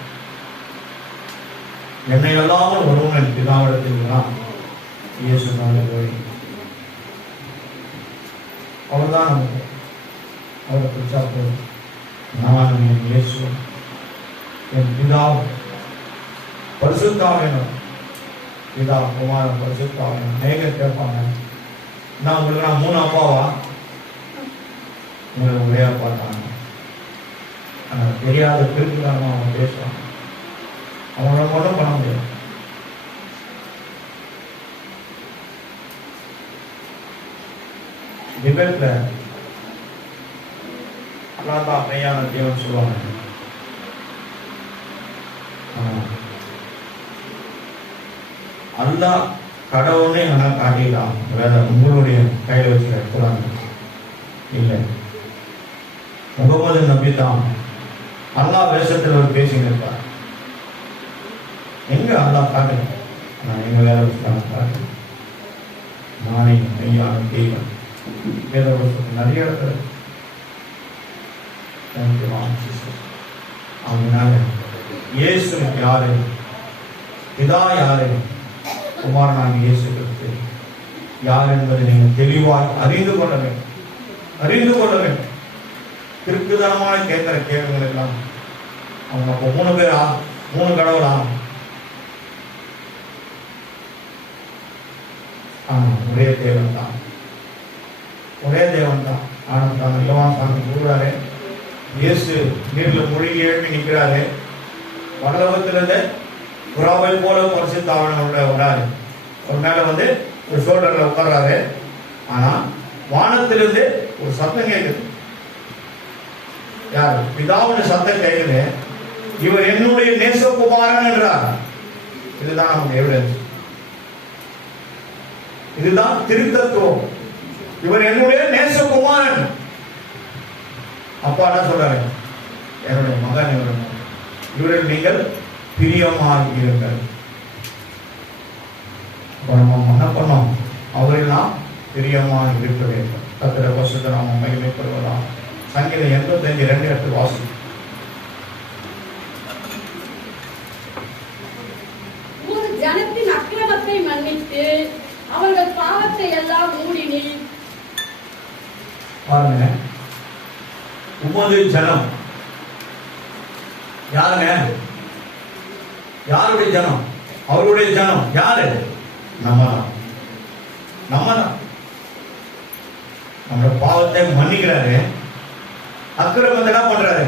என்னை அல்லாமல் ஒருவன் பிதாவிடத்தில் இயேசு அவர்தான் நமக்கு அவரை பிடிச்சா போதும். நான் என் இயேசு என் பிதாவும் பரிசுத்தாவினும், பிதா குமாரன் பரிசுத்தாவினும். அநேகர் கேட்பாங்க, நான் உங்களுக்கு நான் 3 அப்பாவா? உங்களுக்கு ஒரே அப்பா தான். ஆனால் தெரியாத திருப்பிக்காரமா அவன் பேசுவான். அவங்கள மட்டும் பண்ண முடியாது. டிபேட்ல அல்லாதான் மெய்யான தேவன் சொல்லுவாங்க. அல்லாஹ் கடவுளே என்ன காட்டிடலாம், வேற உங்களுடைய கையில் வச்சு எடுத்துறாங்க. இல்லை, முகமது நபி தான் அல்லாஹ் வேஷத்தில் ஒரு பேசின்னு இருப்பார். எங்க அல்லாஹ் காட்டுங்க, நான் எங்க வேலை வச்சு காட்டு, நானே மெய்யான தெய்வம். நிறைய இடத்துல அவங்கனால இயேசு யாரு, பிதா யாரு, குமாரனாக இயேசு கிறிஸ்து யார் என்பதை நீங்கள் தெளிவாய் அறிந்து கொள்ள வேண்டும். திருக்குதனமான கேட்கிற கேள்விகள் எல்லாம் அவங்க 3 பேரா 3 கடவுளா? ஒரே தேவன் தான். ஆனால் யோவான் சாமி கூறாரு, இயேசு நீரில் மூழ்கி எழுப்பி நிற்கிறாரு. பரலோகத்திலிருந்து புறாவை போல பரிசுத்த ஆவியானவர் வராரு. ஒரு மேல வந்து ஒரு ஷோல்டர்ல உட்கார்றாரு. ஆனா வானத்திலிருந்து ஒரு சத்தம் கேட்குது. யார்? பிதாவுடைய சத்தம் கேட்குது. இவர் என்னுடைய நேசகுமாரன் என்றார். இதுதான் நமக்கு எவிடன்ஸ். இதுதான் திருத்தத்துவம். இவர் என்னுடைய நேசகுமாரன். அப்பா என்ன சொல்றாரு? என்னுடைய மகன் இவரில் நீங்கள் பிரியமாக இருங்கள். நம்ம என்ன பண்ணோம்? அவரில் நாம் பிரியமாக இருக்க வேண்டும். கர்த்தருடைய பரிசுத்த நாமம் மகிமைப்படுவதாக. சங்கீதம் 85:2 வாசி. ஜனத்தின் அக்கிரமத்தை மன்னித்து அவர்கள் பாவத்தை எல்லாம் மூடினீர். பாருங்க, உமது ஜனம் யாருங்க? யாருடைய ஜனம்? அவருடைய ஜனம் யாரு? நம்மதான். நம்ம பாவத்தை மன்னிக்கிறாரு. அக்கிரமத்தை என்ன பண்றாரு?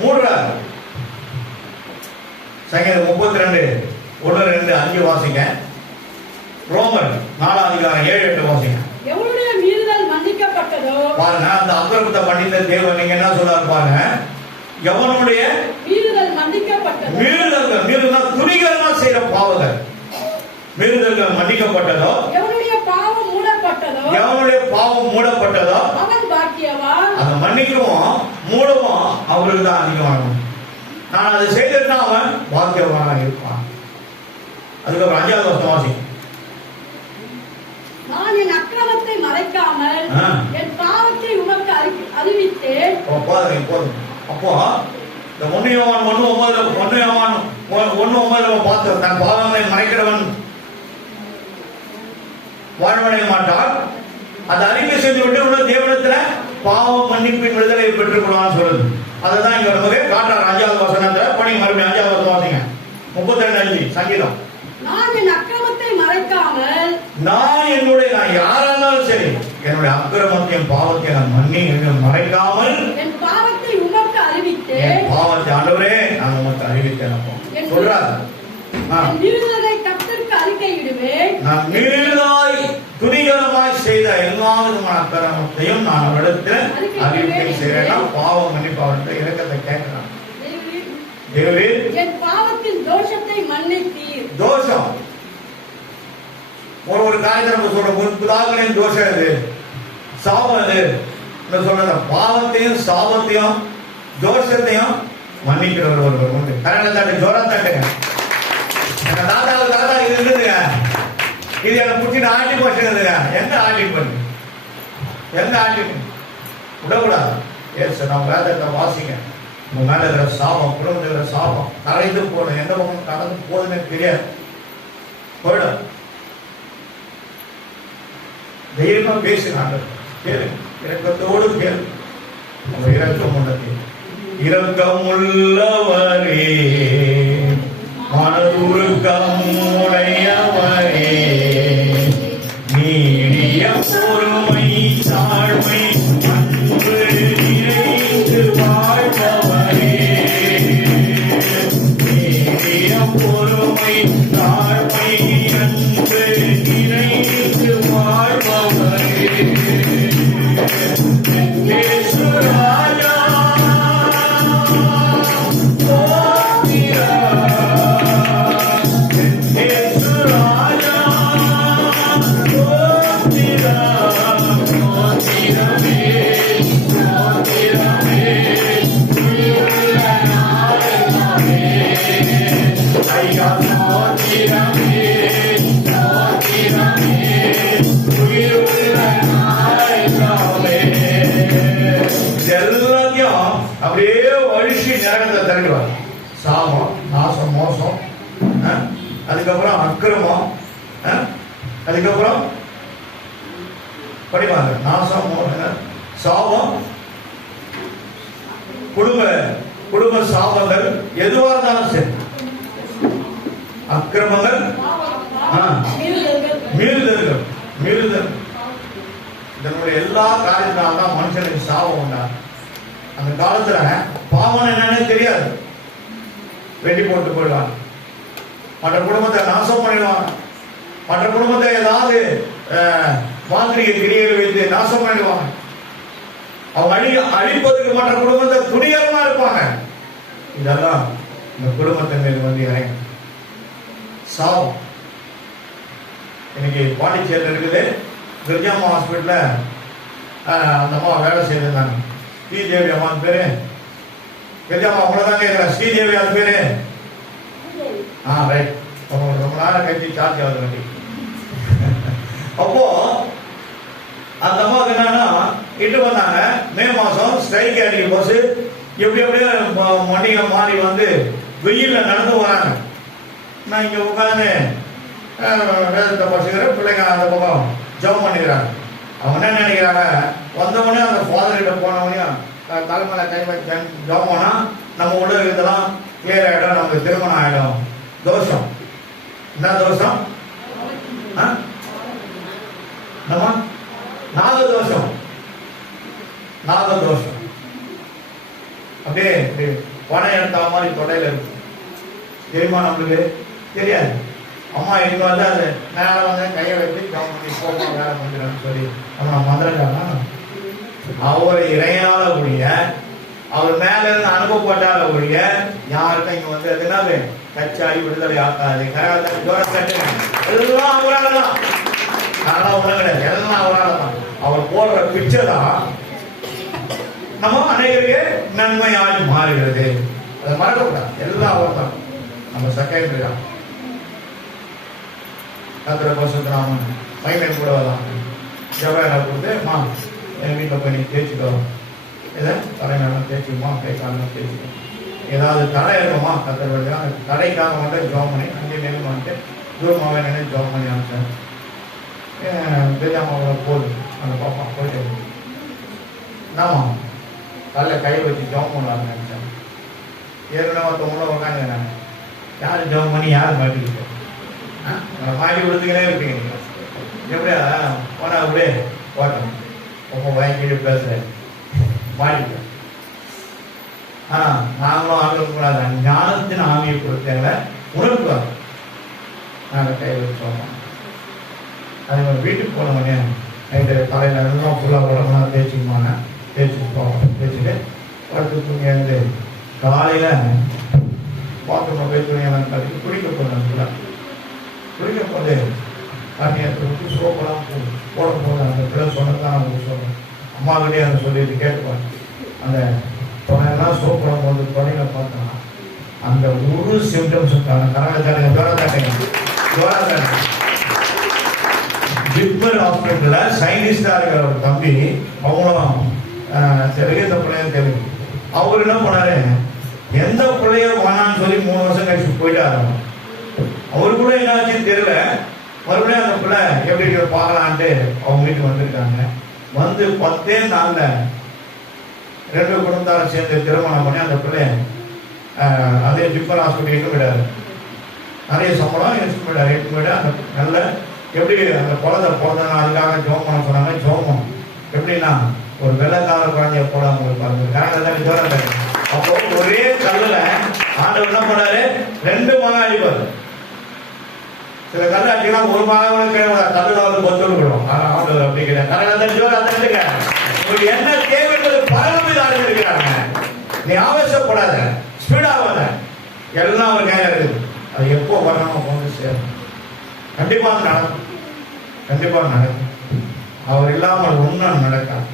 மூடுறாரு. சங்கீதம் 32:1-2-5 வாசிங்க. ரோமர் 4:7-8 வாசிங்க. எவனுடைய மீறுதல் மன்னிக்கப்பட்டதோ பாருங்க, அந்த அக்கிரமத்தை மன்னித்த தேவன் நீங்க என்ன சொல்றாரு பாருங்க. எவனுடைய மீறுதல் மன்னிக்கப்பட்டதோ, மீறுதல் துணிகரமா செய்யற பாவங்கள், மீறுதல்கள் மன்னிக்கப்பட்டதோ, எவனுடைய பாவம் மூடப்பட்டதோ அவன் பாக்கியவான். அதை மன்னிக்கவும் மூடவும் அவருக்கு தான் அதிகமாகும். நான் அதை செய்திருந்தா அவன் பாக்கியவானா இருப்பான். அதுக்கப்புறம் 5வது வசனம் வாசி. நான் என் அக்கிரமத்தை மறைக்காமல் என் பாவத்தை உமக்கு அறிவித்தேன். போதும். அப்போ இந்த 1 யோவான் 1:9 பார்த்தோம். தன் பாவங்களை மறைக்கிறவன் வாழ்வடைய மாட்டான். அதை அறிக்கை செய்து விட்டு உள்ள தேவனத்துல பாவம் மன்னிப்பின் விடுதலை பெற்றுக் கொள்வான்னு சொல்லுது. அதுதான் இங்க நமக்கு காட்டுறாரு. 5வது வசனத்துல பணி மறுபடியும் 5வது வசனம் வாசிங்க. 32:5 சங்கீதம். நான் என் அக்கிரமத்தை மறைக்காமல், நான் யாராலும் சரி என்னுடைய அக்கிரமத்தையும் பாவத்தையும் நான் மறைக்காமல் என் பாவத்தை உமக்கு அறிவித்தேன். பாவத்தை ஆண்டவரே நான் உமக்கு அறிவித்தேன் சொல்றாரு. மீறுதலை கர்த்தருக்கு அறிக்கையிடுவேன். நான் மீறுதலாய் துணிகரமாய் செய்த எல்லா விதமான அக்கிரமத்தையும் நான் அவரிடத்தில் அறிக்கை செய்யறேன். பாவம் மன்னிப்பு அவர்கிட்ட இரக்கத்தை கேட்கிறான். தேவரே என் பாவத்தின் தோஷத்தை மன்னித்தீர். தோஷம் ஒரு காரியத்தை நம்ம சொல்றோம். புதாக்களின் தோஷம் இது, சாபம் இது சொல்ற பாவத்தையும் சாபத்தையும் தோஷத்தையும் மன்னிக்கிறவர் ஒருவர் உண்டு. கரங்களை தட்டு, ஜோரம் தட்டுங்க. எங்க தாத்தா இது இருந்ததுங்க. இது எனக்கு பிடிச்சி ஆட்டி போச்சுங்க. எங்க ஆட்டி பண்ணு, எங்க ஆட்டி விடக்கூடாது. ஏசு நம்ம வேதத்தை வாசிங்க. உங்க மேல இருக்கிற சாபம், குடும்பத்தில் இருக்கிற சாபம் கரைந்து போடும். எந்த பக்கம் கடந்து போதுன்னு தெரியாது, போயிடும். தைரியமா பேசுகிறாங்க. கேளு, இரக்கத்தோடு கேளு. நம்ம இரக்கம் உள்ளது. இரக்கம் உள்ளவரே, மனதுருக்கம் உடையவரே, நீடிய பொறுமை தாழ்மை அன்பு நிறைந்து வாழ்பவரே, நீடிய பொறுமை தாழ்மை அன்பு நிறைந்து வாழ்பவரே, அப்படியே வழிச்சு நரகத்தை தள்ளிடுவார். சாபம், நாசம், மோசம், அதுக்கப்புறம் அக்கிரமம், அதுக்கப்புறம் படிப்பாங்க நாசம், சாபம், குடும்ப சாபங்கள் எதுவாக இருந்தாலும் சரி, அக்கிரமங்கள், மீறுதல், இதனுடைய எல்லா காரியத்தினால்தான் மனுஷனுக்கு சாபம் உண்டா. அந்த காலத்துல பாவம் என்னன்னு தெரியாது. வெட்டி போட்டு போயிடுவாங்க. மற்ற குடும்பத்தை நாசம் பண்ணிடுவாங்க. மற்ற குடும்பத்தை ஏதாவது மாந்திரிக கிரியைகள் வைத்து நாசம் பண்ணிடுவாங்க. அவங்க அழிப்பதற்கு மற்ற குடும்பத்தை துணிகரமா இருப்பாங்க. இதெல்லாம் இந்த குடும்பத்தின் மீது வந்து இறங்க சாவும். இன்னைக்கு பாண்டிச்சேரியில் இருக்குது கிரிஜாமா ஹாஸ்பிட்டல்ல அந்த அம்மா வேலை செய்திருந்தாங்க. ஸ்ரீதேவி அம்மா பேரு. கிரிஜாமா அவ்வளவுதான் கேட்கிறேன். ஸ்ரீதேவி அது பேரு. ரைட். ரொம்ப நேரம் கட்சி சார்ஜ் ஆகுது வண்டி. அப்போ அந்த அம்மாவுக்கு என்னன்னா இட்டு வந்தாங்க. மே மாசம் ஸ்ட்ரைக் அடிக்க பஸ் எப்படி எப்படியோ மண்டிகை மாறி வந்து வெயில்ல நடந்து வராங்க. நான் இங்க உட்காந்து வேதத்தை பசுகிற பிள்ளைங்க அந்த பக்கம் ஜெபம் பண்ணிக்கிறாங்க. அவங்க என்ன நினைக்கிறாங்க, வந்தவொடனே அந்த ஃபாதர் கிட்ட போனவனையும் தலைமையில கை வச்சு ஜெபம் பண்ணா நம்ம உள்ள இதெல்லாம் கிளியர் ஆகிடும், நமக்கு திருமணம் ஆகிடும். தோஷம். என்ன தோஷம்? நாகதோஷம். நாகதோஷம் அப்படியே பணம் எடுத்த மாதிரி தொடையில இருக்கு. தெரியுமா? நம்மளுக்கு தெரியாது. அம்மா எங்க வந்து அது மேல வந்து கையை வச்சு போமா வேலை பண்ணிக்கிறான்னு சொல்லி நம்ம மந்திரக்காரா அவர் இறையால ஒழிய அவர் மேல இருந்து அனுபவப்பட்டால ஒழிய யாருக்கும் இங்க வந்து அது என்னது கச்சாடி விடுதலை ஆக்காது. எல்லாம் அவராலதான். அதெல்லாம் ஒண்ணு கிடையாது. எல்லாம் அவராலதான். அவர் போடுற பிச்சை தான் நம்ம அனைவருக்கு நன்மையாய் மாறுகிறது. அதை மறக்கக்கூடாது. எல்லாம் அவர் தான். நம்ம செகண்டரி தான். கத்திர பசுராமன் மகிமை கூட தான் ஜபையா கொடுத்து மா என் வீட்டில் போய் நீ தேய்ச்சிக்கோ, இதை தலைமையெல்லாம் தேய்ச்சிக்குமா, கை காலம் தேய்ச்சிக்கோ, ஏதாவது தடை இருக்குமா கத்திர வழியா தடைக்காக மட்டும் ஜோம் பண்ணி அங்கே நெல் பண்ணிட்டு குருமாவை நினைச்சு ஜோம் பண்ணி அனுப்பிச்சேன். பெரியாமாவோட போது அந்த பாப்பா போயிட்டு என்னம்மா கல்ல கை வச்சு ஜோம் பண்ணலாம்னு நினைச்சேன். ஏற்கனவே ஒருத்தவங்கள உட்காந்துக்கிறாங்க. யார் ஜோம் பண்ணி யார் மாட்டிக்கிட்டு மாட்டி கொடுத்துக்கிட்டே இருப்பீங்க. நீங்க எப்படியா போனா அப்படியே போட்டோம் ரொம்ப வாங்கிட்டு பேசுறேன் மாட்டிட்டேன். நாங்களும் ஆட்கள் கூடாது. ஞானத்தின் ஆவியை கொடுத்தவங்கள உணர்வுவாங்க. நாங்கள் கை வச்சோம். அதே மாதிரி வீட்டுக்கு போனவனே நைட்டு தலையில் எல்லாம் ஃபுல்லாக உடம்புனா தேய்ச்சிக்குமானே தேய்ச்சிட்டு போவோம். தேய்ச்சிட்டு படுத்து தூங்கி எழுந்து காலையில் பாத்ரூமில் போய் துணியெல்லாம் கட்டி குடிக்க போனேன். ஃபுல்லாக குடிக்க போது தண்ணியை விட்டு சோப்பெல்லாம் போட போது அந்த பிள்ளை சொன்னதான் அவங்க சொல்கிறேன். அம்மாக்கிட்டே அதை சொல்லிட்டு கேட்டுப்பாங்க. அந்த துணையெல்லாம் சோப்பெல்லாம் போது துணையில் பார்த்தோன்னா அந்த ஒரு சிம்டம்ஸ் இருக்காங்க. கரகத்தாங்க ஜோரத்தாட்டங்க ஜோரத்தாட்டங்க. ஜிப்மர் ஹாஸ்பிட்டலில் சயின்டிஸ்டாக இருக்கிற ஒரு தம்பி அவங்களும் தெலுங்கு. இந்த பிள்ளையும் தெலுங்கு. அவர் என்ன பண்ணாரு, எந்த பிள்ளைய வேணான்னு சொல்லி 3 வருஷம் கழிச்சு போயிட்டாரு. அவரு கூட என்னாச்சுன்னு தெரியல. மறுபடியும் அந்த பிள்ளை எப்படி பார்க்கலான்ட்டு அவங்க வீட்டுக்கு வந்திருக்காங்க. வந்து 10 நாள்ல 2 குடும்பத்தாரும் சேர்ந்து திருமணம் பண்ணி அந்த பிள்ளை அதே ஜிப்மர் ஹாஸ்பிட்டல் இட்டு போயிடாரு. நிறைய சம்பளம் இட்டு போயிடாரு. இட்டு போயிட்டு அந்த நல்ல எப்படி அந்த குழந்தை பிறந்தாங்க அதுக்காக ஜோம் பண்ண சொன்னாங்க. ஜோமம் எப்படின்னா ஒரு வெள்ளக்கார குழந்தைய போட அவங்களுக்கு பாருங்க. கரெக்டாக ஜோரம். அப்போ ஒரே கல்லுல ஆண்டவர் என்ன பண்ணாரு, 2 மகன் அடிப்பாரு. சில கல் அடிக்கலாம் ஒரு மகன் கல்லுல வந்து கொத்து விடுவோம். ஆண்டவர் அப்படி கிடையாது. கரெக்டாக ஜோரம் தட்டுங்க. உங்களுக்கு என்ன தேவைன்றது பரவலாக இருக்கிறாங்க. நீ ஆவேசப்படாத, ஸ்பீடாகாத. எல்லாம் ஒரு கையில இருக்குது. அது எப்போ வரணும் கொண்டு சேரும். கண்டிப்பாக நடக்கும். கண்டிப்பாக நடக்கும். அவர் இல்லாமல் ஒன்றும் நடக்காது.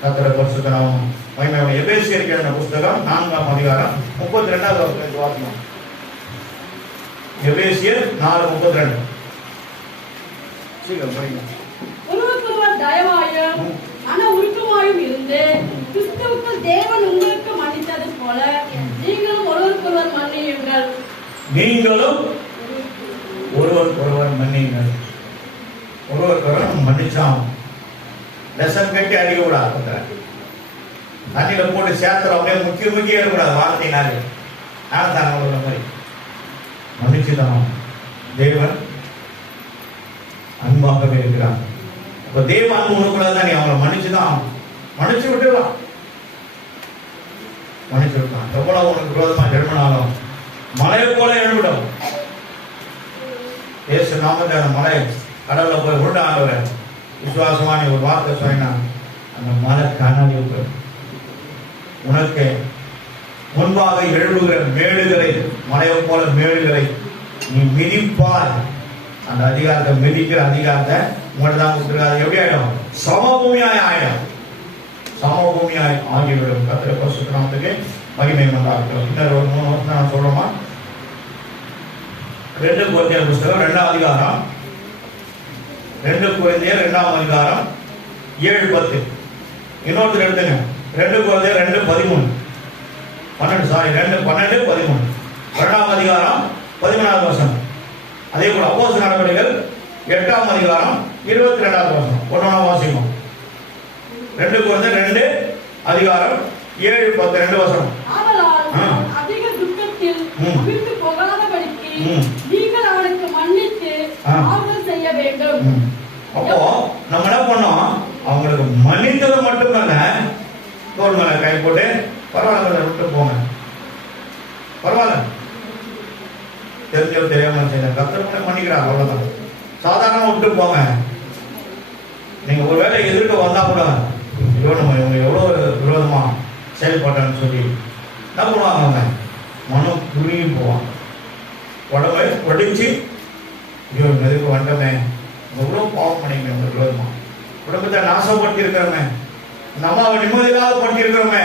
கர்த்தர் பரிசுத்த நாமம் மகிமையுள்ள. எபேசியர் எழுதின புத்தகம் 4ஆம் அதிகாரம் 32வது வசனத்தை வாசிக்கலாம். எபேசியர் 4:32. சீக்கிரம் படிங்க. ஒருவருக்கொருவர் தயவாயும் மன உருக்கமாயும் இருந்து கிறிஸ்துவுக்குள் தேவன் உங்களுக்கு மன்னித்தது போல நீங்களும் ஒருவருக்கொருவர் மன்னியுங்கள். நீங்களும் ஒருவருக்கொருவர் மன்னியுங்கள். ஒருவருக்கொருவர் மன்னிச்சாம். லெசன் கட்டி அடிக்க கூடாது. தண்ணியில போட்டு சேர்த்துற அப்படியே முக்கிய எடுக்கூடாது. வார்த்தைனாலே ஆனந்தாங்க உள்ள மாதிரி மன்னிச்சுதான். தேவன் அன்பாகவே இருக்கிறான். அப்ப தேவ அன்பு உனக்குள்ளதான். நீ அவங்களை மன்னிச்சுதான் மன்னிச்சு விட்டுடலாம். மன்னிச்சு விடலாம். எவ்வளவு உனக்கு விரோதமா ஜெர்மனாலும் மலையை போல எழுவிடும். இயேசு நாமத்தை அந்த மலை கடல்ல போய் உருண்ட ஆண்டவர் விசுவாசமா நீ ஒரு வார்த்தை சொன்னா அந்த மலை காணாம போய் உனக்கு முன்பாக எழுவுகிற மேடுகளை மலையை போல மேடுகளை நீ மிதிப்பாய். அந்த அதிகாரத்தை மிதிக்கிற அதிகாரத்தை உங்கள்ட்ட தான் கொடுத்துருக்காது. எப்படி ஆயிடும்? சமபூமியாய் ஆயிடும். சமபூமியாய் ஆகிவிடும். கர்த்தருடைய பரிசுத்த நாமத்துக்கு மகிமை உண்டாகட்டும். இன்னொரு ஒரு 3 வருஷம் நான் சொல்றோமா? 2 கொரிந்தியர் புத்தகம் 2ஆம் அதிகாரம் 2 கொரிந்தியர் 2ஆம் அதிகாரம் 7-10. இன்னொருத்தர் எடுத்துங்க. 2 கொரிந்தியர் 2:13 2:13 2ஆம் அதிகாரம் 11வது வசனம். அதே போல அப்போஸ்தலர் நடவடிக்கைகள் 8ஆம் அதிகாரம் 22வது வசனம். ஒண்ணா வாசிப்போம். 2 கொரிந்தியர் 2 அதிகாரம் 7-10 2 வசனம். ஆதலால் அதிக துக்கத்தில் அமிழ்ந்து போகாதபடிக்கு நீங்கள் அவனுக்கு மன்னித்து ஆறுதல் செய்ய வேண்டும். அப்போ நம்ம என்ன பண்ணோம்? அவங்களுக்கு மன்னித்தது மட்டுமல்ல, தோள் மேல கை போட்டு பரவாயில்ல விட்டு போங்க, பரவாயில்ல, தெரிஞ்சோ தெரியாம செய்ய கர்த்தர் மன்னிக்கிறார், அவ்வளவுதான். சாதாரணமா விட்டு போங்க. நீங்க ஒருவேளை எதிர்க்க வந்தா கூட இவங்க எவ்வளவு விரோதமா செயல்பட்டான்னு சொல்லி என்ன பண்ணுவாங்க? அவங்க மனம் புரிஞ்சு போவாங்க. உடம்பை ஒடிச்சு ஐயோ எதுக்கு வந்தமே, எவ்வளோ பாவம் பண்ணிங்க உங்க விரோதமா, குடும்பத்தை நாசப்படுத்தி இருக்கிறோமே, அந்த அம்மாவை நிம்மதியில்லாத படுத்தி இருக்கிறோமே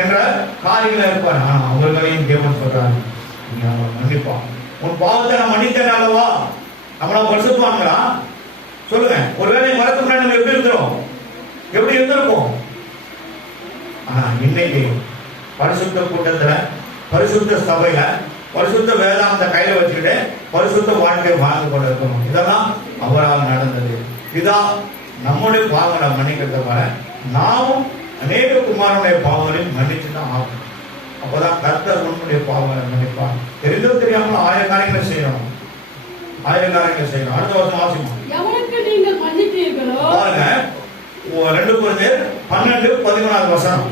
என்ற காரியங்கள இருப்பார். அவர்களையும் தேவன் சொல்றாரு, நீங்க அவங்களை மன்னிப்பான். உன் பாவத்தை நான் மன்னித்தேன் அல்லவா? நம்மள பரிசுத்தவான்களா? சொல்லுங்க. ஒருவேளை மறக்க முன்னாடி நம்ம எப்படி இருக்கிறோம்? எப்படி இருந்திருப்போம்? ஆனா இன்னைக்கு பரிசுத்த கூட்டத்துல, பரிசுத்த சபையில, பரிசுத்த வேதாந்த கையில வச்சுக்கிட்டு பரிசுத்த வாழ்க்கையை வாழ்ந்து கொண்டு இருக்கணும். இதெல்லாம் அவரால் நடந்தது. இதான் நம்முடைய பாவங்களை மன்னிக்கிறதுனால நாமும் அநேக குமாரனுடைய பாவங்களையும் மன்னிச்சுதான் ஆகும். அப்பதான் கர்த்தர் உன்னுடைய பாவங்களை மன்னிப்பார். தெரிந்தோ தெரியாமல் 1000 காரியங்களை செய்யணும், 1000 காரியங்களை செய்யணும். அடுத்த வருஷம் வாசிப்போம். எவனுக்கு நீங்கள் மன்னிப்பீர்களோ பாருங்க, 2 கொரிந்தியர் 12:14 வசனம்.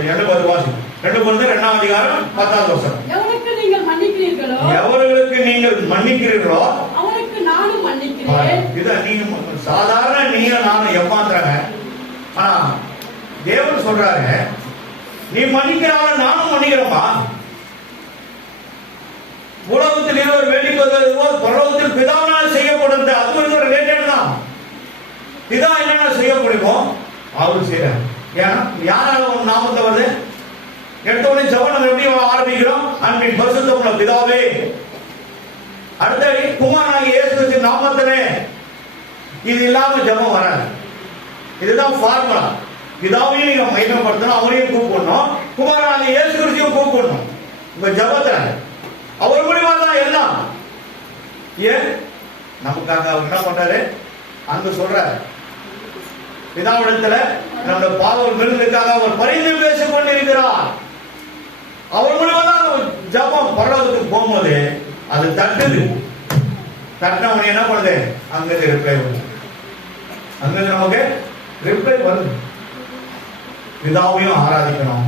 2:10 வாசிப்போம். 2 கொரிந்தியர் 2ஆம் அதிகாரம் 10வது வசனம். எவனுக்கு நீங்கள் மன்னிக்கிறீர்களோ எவர்களுக்கு நீங்கள் மன்னிக்கிறீர்களோ அவனுக்கு நானும் மன்னிக்கிறேன். இத நீங்க சாதாரண நீங்க நானும் ஏமாத்துறாங்க. ஆனா தேவன் சொல்றாரு, நீ மன்னிக்கிறாங்க நானும் மன்னிக்கிறேன்பா. உலகத்தில் இருவர் வேண்டிக் வருவது போல் பரலோகத்தில் பிதாவினால் செய்யப்படுறது அது ஒரு ரிலேட்டட் தான். பிதா என்னென்ன செய்ய முடியுமோ அவரு செய்யறாரு. ஏன்னா யாரால ஒரு நாமத்தை வருது? எடுத்தோடனே ஜெபம் எப்படி ஆரம்பிக்கிறோம்? அன்பின் பரிசுத்தமுள்ள பிதாவே. அடுத்தடி குமாரனாகிய இயேசு கிறிஸ்துவின் நாமத்திலே. இது இல்லாம ஜெபம் வராது. இதுதான் ஃபார்முலா. பிதாவையும் நீங்க மகிமைப்படுத்தணும், அவரையும் கூப்பிடணும், குமாரனாகிய இயேசு கிறிஸ்துவையும் கூப்பிடணும். உங்க ஜெபத்துல அவர் மூலியமா தான் எல்லாம். ஏன்? நமக்காக அவர் என்ன பண்றாரு? அங்க சொல்றாரு, பிதாவிடத்துல நம்முடைய பாவம் விருந்துக்காக அவர் பரிந்து பேசிக் கொண்டிருக்கிறார். அவர் மூலமா தான் ஜபம் பரலோகத்துக்கு போகும்போது அது தட்டுது. தட்டினவன் என்ன பண்ணுது? அங்கிருந்து ரிப்ளை வருது. அங்கிருந்து நமக்கு ரிப்ளை வருது. பிதாவையும் ஆராதிக்கணும்,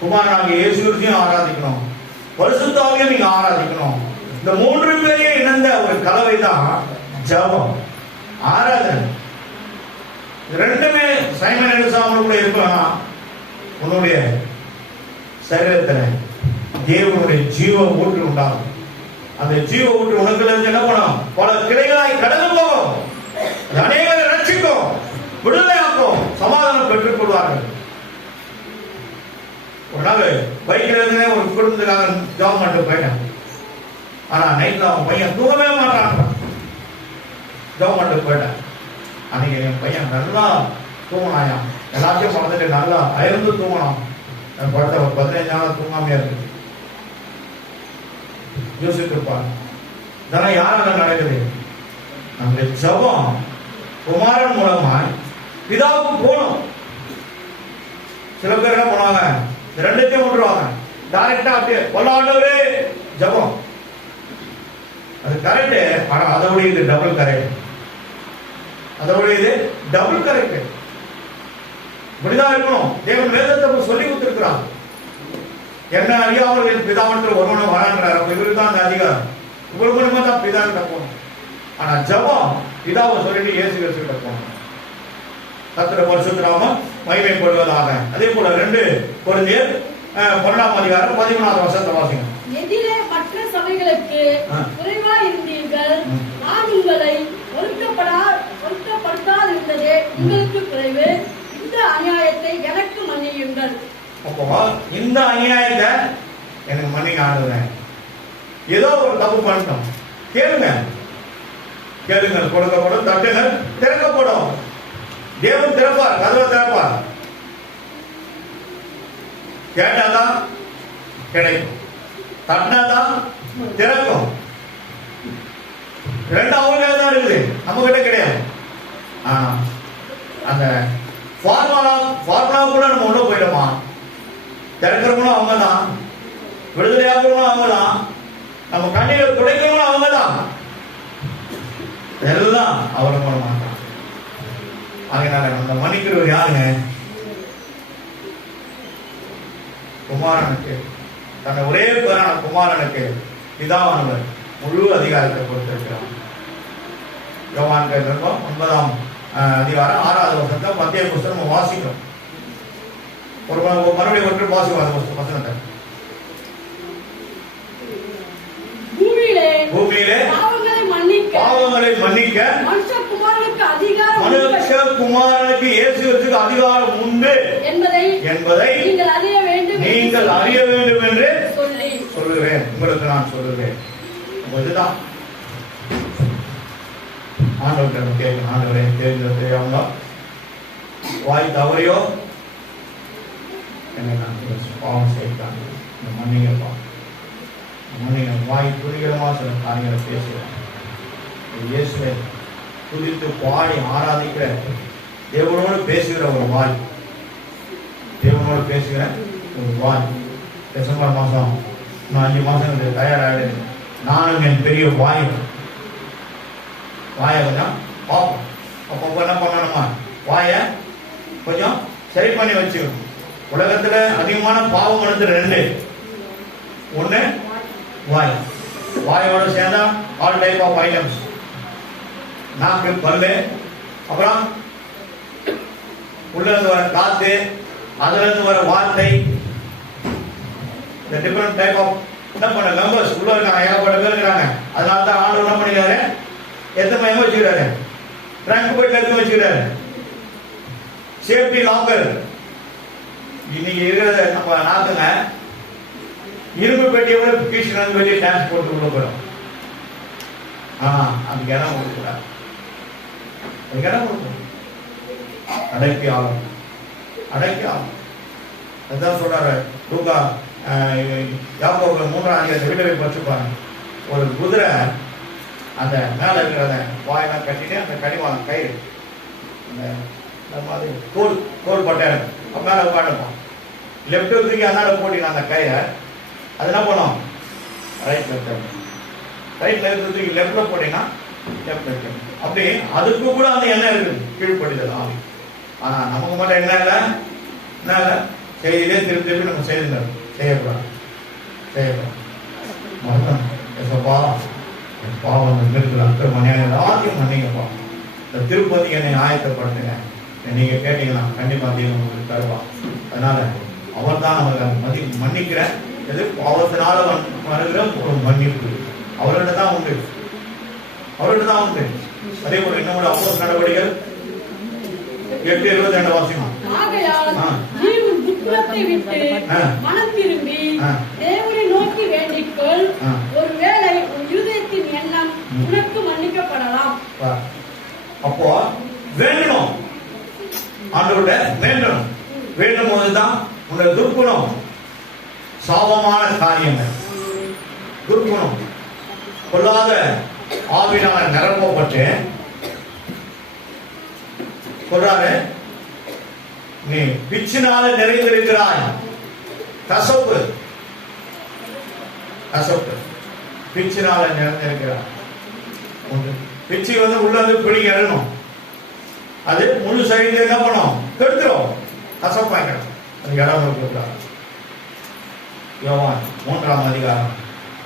குமாரனாகிய இயேசு கிறிஸ்துவையும் ஆராதிக்கணும், பரிசுத்தாவையும் நீங்க ஆராதிக்கணும். இந்த 3 பேரையும் இணைந்த ஒரு கலவை தான் ஜபம், ஆராதனை. ரெண்டுமே சைமன் எழுசாமல் கூட இருக்கலாம். உன்னுடைய சரீரத்தில் தேவனுடைய ஜீவ ஊற்று உண்டாகும். அந்த ஜீவ ஊற்று உனக்குள்ள இருந்து என்ன பண்ணும்? பல கிளைகளாய் கடந்து போகும். அநேகரை ரட்சிக்கும், விடுதலையாக்கும், சமாதானம் பெற்றுக் கொள்வார்கள். ஒரு நாள் பைக்கில் இருந்தே ஒரு குடும்பத்துக்காக ஜாப் பண்ணிட்டு போயிட்டேன். ஆனா நைட்ல அவன் பையன் தூங்கவே மாட்டான். ஜாப் பண்ணிட்டு போயிட்டேன். அன்னைக்கு என் பையன் நல்லா தூங்கினாயாம். எல்லாத்தையும் மறந்துட்டு நல்லா அயர்ந்து தூங்கினான். என் படத்தை ஒரு 15 நாள் தூங்காமையா இருக்கு. யோசித்து இருப்பாங்க. இதெல்லாம் யாரால நடக்குது? நம்முடைய ஜபம் குமாரன் மூலமா பிதாவுக்கு போகணும். சில பேர் என்ன பண்ணுவாங்க? ரெண்டுத்தையும் விட்டுருவாங்க. டைரக்டா அப்படியே கொல்லாண்டவரே ஜபம். அது கரெக்ட். ஆனா அதை விட இது டபுள் கரெக்ட். அதோட இது டபுள் கரெக்ட். இப்படிதான் இருக்கணும். தேவன் வேதத்தை சொல்லி கொடுத்திருக்கிறான். என்ன அறியாமல் பிதாவத்தில் ஒருவனும் வரான்றார். அப்ப இவரு தான் அந்த அதிகாரம். இவரு மூலமா தான் பிதா கிட்ட போகணும். ஆனா ஜெபம் பிதாவை சொல்லிட்டு இயேசு கிட்ட போகணும். கர்த்தருடைய பரிசுத்த நாமம் மகிமைப்படுவதாக. அதே போல 2 கொரிந்தியர் 1:13 வாசிங்க. எதிரே மற்ற சபைகளுக்கு குறைவா இருந்தீர்கள், நான் உங்களை ஒருத்தப்படுத்தாது இருந்ததே உங்களுக்கு குறைவு. இந்த அநியாயத்தை எனக்கு மன்னியுங்கள். அப்போ இந்த அநியாயத்தை எனக்கு மன்னிக்க ஆண்டுவேன். ஏதோ ஒரு தப்பு பண்ணிட்டோம், கேளுங்க கேளுங்கள், கொடுக்கப்படும், தட்டுங்கள் திறக்கப்படும். தேவன் திறப்பார், கதவை திறப்பார். கேட்டாதான் கிடைக்கும், தட்டினாதான் திறக்கும். 2 அவங்க தான் இருக்குது, நம்ம கிட்ட கிடையாது. அந்த ஃபார்முலா கூட நம்ம உள்ள போயிடுமா? திறக்கிறவங்களும் அவங்க தான், விடுதலையாகிறவங்களும் அவங்க தான், நம்ம கண்ணீரை துடைக்கிறவங்களும் அவங்க தான். எல்லாம் அவரை மூலமா தான். அதனால நம்ம மன்னிக்கிறவர் யாருங்க? குமாரனுக்கு, தன்னை ஒரே பேரான குமாரனுக்கு பிதாவானவர் முழு அதிகாரத்தை கொடுத்திருக்கிறார். யோவான் 9ஆம் அதிகாரம் 6வது வசனத்தை மத்திய புஸ்தகம் வாசிக்கிறோம். ஒரு மறுபடியும் ஒன்று வாசிக்கும் வசனத்தை. பூமியிலே பாவங்களை மன்னிக்க மனுஷகுமாரனுக்கு இயேசுவுக்கு அதிகாரம் உண்டு என்பதை நீங்கள் அறிய வேண்டும் என்று சொல்லுகிறேன். உங்களுக்கு நான் சொல்லுகிறேன். இதுதான் ஆண்டவர்கிட்ட கேட்கணும். ஆண்டவரே, தெரிஞ்சது அவங்க வாய் தவறையோ என்னை நான் பாவம் செய்தாங்க, இந்த மன்னிங்கப்பா, மன்னிங்க. வாய் துணிகரமாக சில காரியங்களை பேசுகிறேன். இயேசுவை துதித்து பாடி ஆராதிக்கிற, தேவனோடு பேசுகிற ஒரு வாய், தேவனோடு பேசுகிற ஒரு வாய். டிசம்பர் மாதம் இன்னும் 5 மாதம் தயாராகிடுது. நானும் என் பெரிய வாயை கொஞ்சம் பார்ப்போம். அப்போ என்ன பண்ணணுமா? வாயை கொஞ்சம் சரி பண்ணி வச்சுக்கணும். உலகத்துல அதிகமான பாவம் வந்து 2. ஒன்று வாய். வாயோட சேர்ந்தா ஆல் டைப் ஆஃப் ஐட்டம்ஸ். நாக்கு, பல்லு, அப்புறம் உள்ள இருந்து வர காத்து, அதுல இருந்து வர வார்த்தை, இந்த டிஃபரெண்ட் டைப் ஆஃப் என்ன பண்ண மெம்பர்ஸ் உள்ள இருக்காங்க, ஏகப்பட்ட பேர் இருக்கிறாங்க. அதனால தான் ஆண்டு என்ன பண்ணிக்கிறாரு, எத்தனை எங்க வச்சுக்கிறாரு, ட்ரங்க் போய் எடுத்து வச்சுக்கிறாரு, சேஃப்டி லாக்கர். இன்னைக்கு இருக்கிறத நம்ம நாக்குங்க இரும்பு பெட்டியோட கீழ்ச்சி வெளியே டான்ஸ் போட்டு உள்ள போயிடும். அதுக்கு இடம் கொடுக்கூடாது, அதுக்கு இடம் கொடுக்கணும். அடக்கி ஆகும், அடக்கி ஆகும். அதுதான் சொல்றாரு லூக்கா யாக்கோபு 3ஆம் அதிகாரத்தை வீட்டை போய் படிச்சுப்பாங்க. ஒரு குதிரை அந்த மேல இருக்கிறத வாயெல்லாம் கட்டிட்டு அந்த கடிவாளம் கயிறு அந்த மாதிரி கோல் பட்டேன் மேல உட்காந்துப்போம். லெப்ட் தூக்கி அதனால போட்டினா அந்த கயிறை அது என்ன பண்ணும், ரைட் லெஃப்ட் தூக்கி லெப்ட்ல போட்டீங்கன்னா லெஃப்ட் இருக்கு. அப்படி அதுக்கு கூட அந்த எண்ணெய் இருக்குது, கீழ்படுதல் ஆவி. ஆனா நமக்கு மட்டும் என்ன இல்லை, என்ன இல்லை, செய்திலே திருப்பி திருப்பி நம்ம செய்யக்கூடாது, செய்யக்கூடாது. பாவம் இருக்கிற மணியான எல்லாத்தையும் மன்னிங்கப்பா. இந்த திருப்பதி என்னை ஆயத்தப்படுத்துங்க. நீங்க கேட்டீங்கன்னா கண்டிப்பா தீர்வு உங்களுக்கு தருவா. அதனால அவர் தான் நமக்கு மன்னிக்கிற எது பாவத்தினால வருகிற ஒரு மன்னிப்பு அவர்கிட்ட தான் உண்டு, அவர்கிட்ட தான் உண்டு. அதே போல இன்னும் கூட அப்போஸ்தலர் நடவடிக்கைகள் 8:22 வாசிக்கலாம். மனம் திரும்பி தேவனை நோக்கி வேண்டிக்கொள், ஒருவேளை இருதயத்தின் எண்ணம் உனக்கு மன்னிக்கப்படலாம். அப்போ வேண்டணும், ஆண்டவர்கிட்ட வேண்டணும். வேண்டும் போதுதான் உன்னுடைய துர்க்குணம், சாபமான காரியங்கள், துர்க்குணம், கொள்ளாத ஆவியினால் நிரப்பப்பட்டு சொல்றாரு, நீ பிச்சினால நிறைந்திருக்கிறாய். கசப்பு பிச்சினால நிறைந்திருக்கிறாய். பிச்சி உள்ள பிடி இறங்கணும், அது முழு சைடு என்ன பண்ணும், கெடுத்துரும், கசப்பாங்க. அது இடம் கொடுக்குறாரு. யோவான் 3ஆம் அதிகாரம்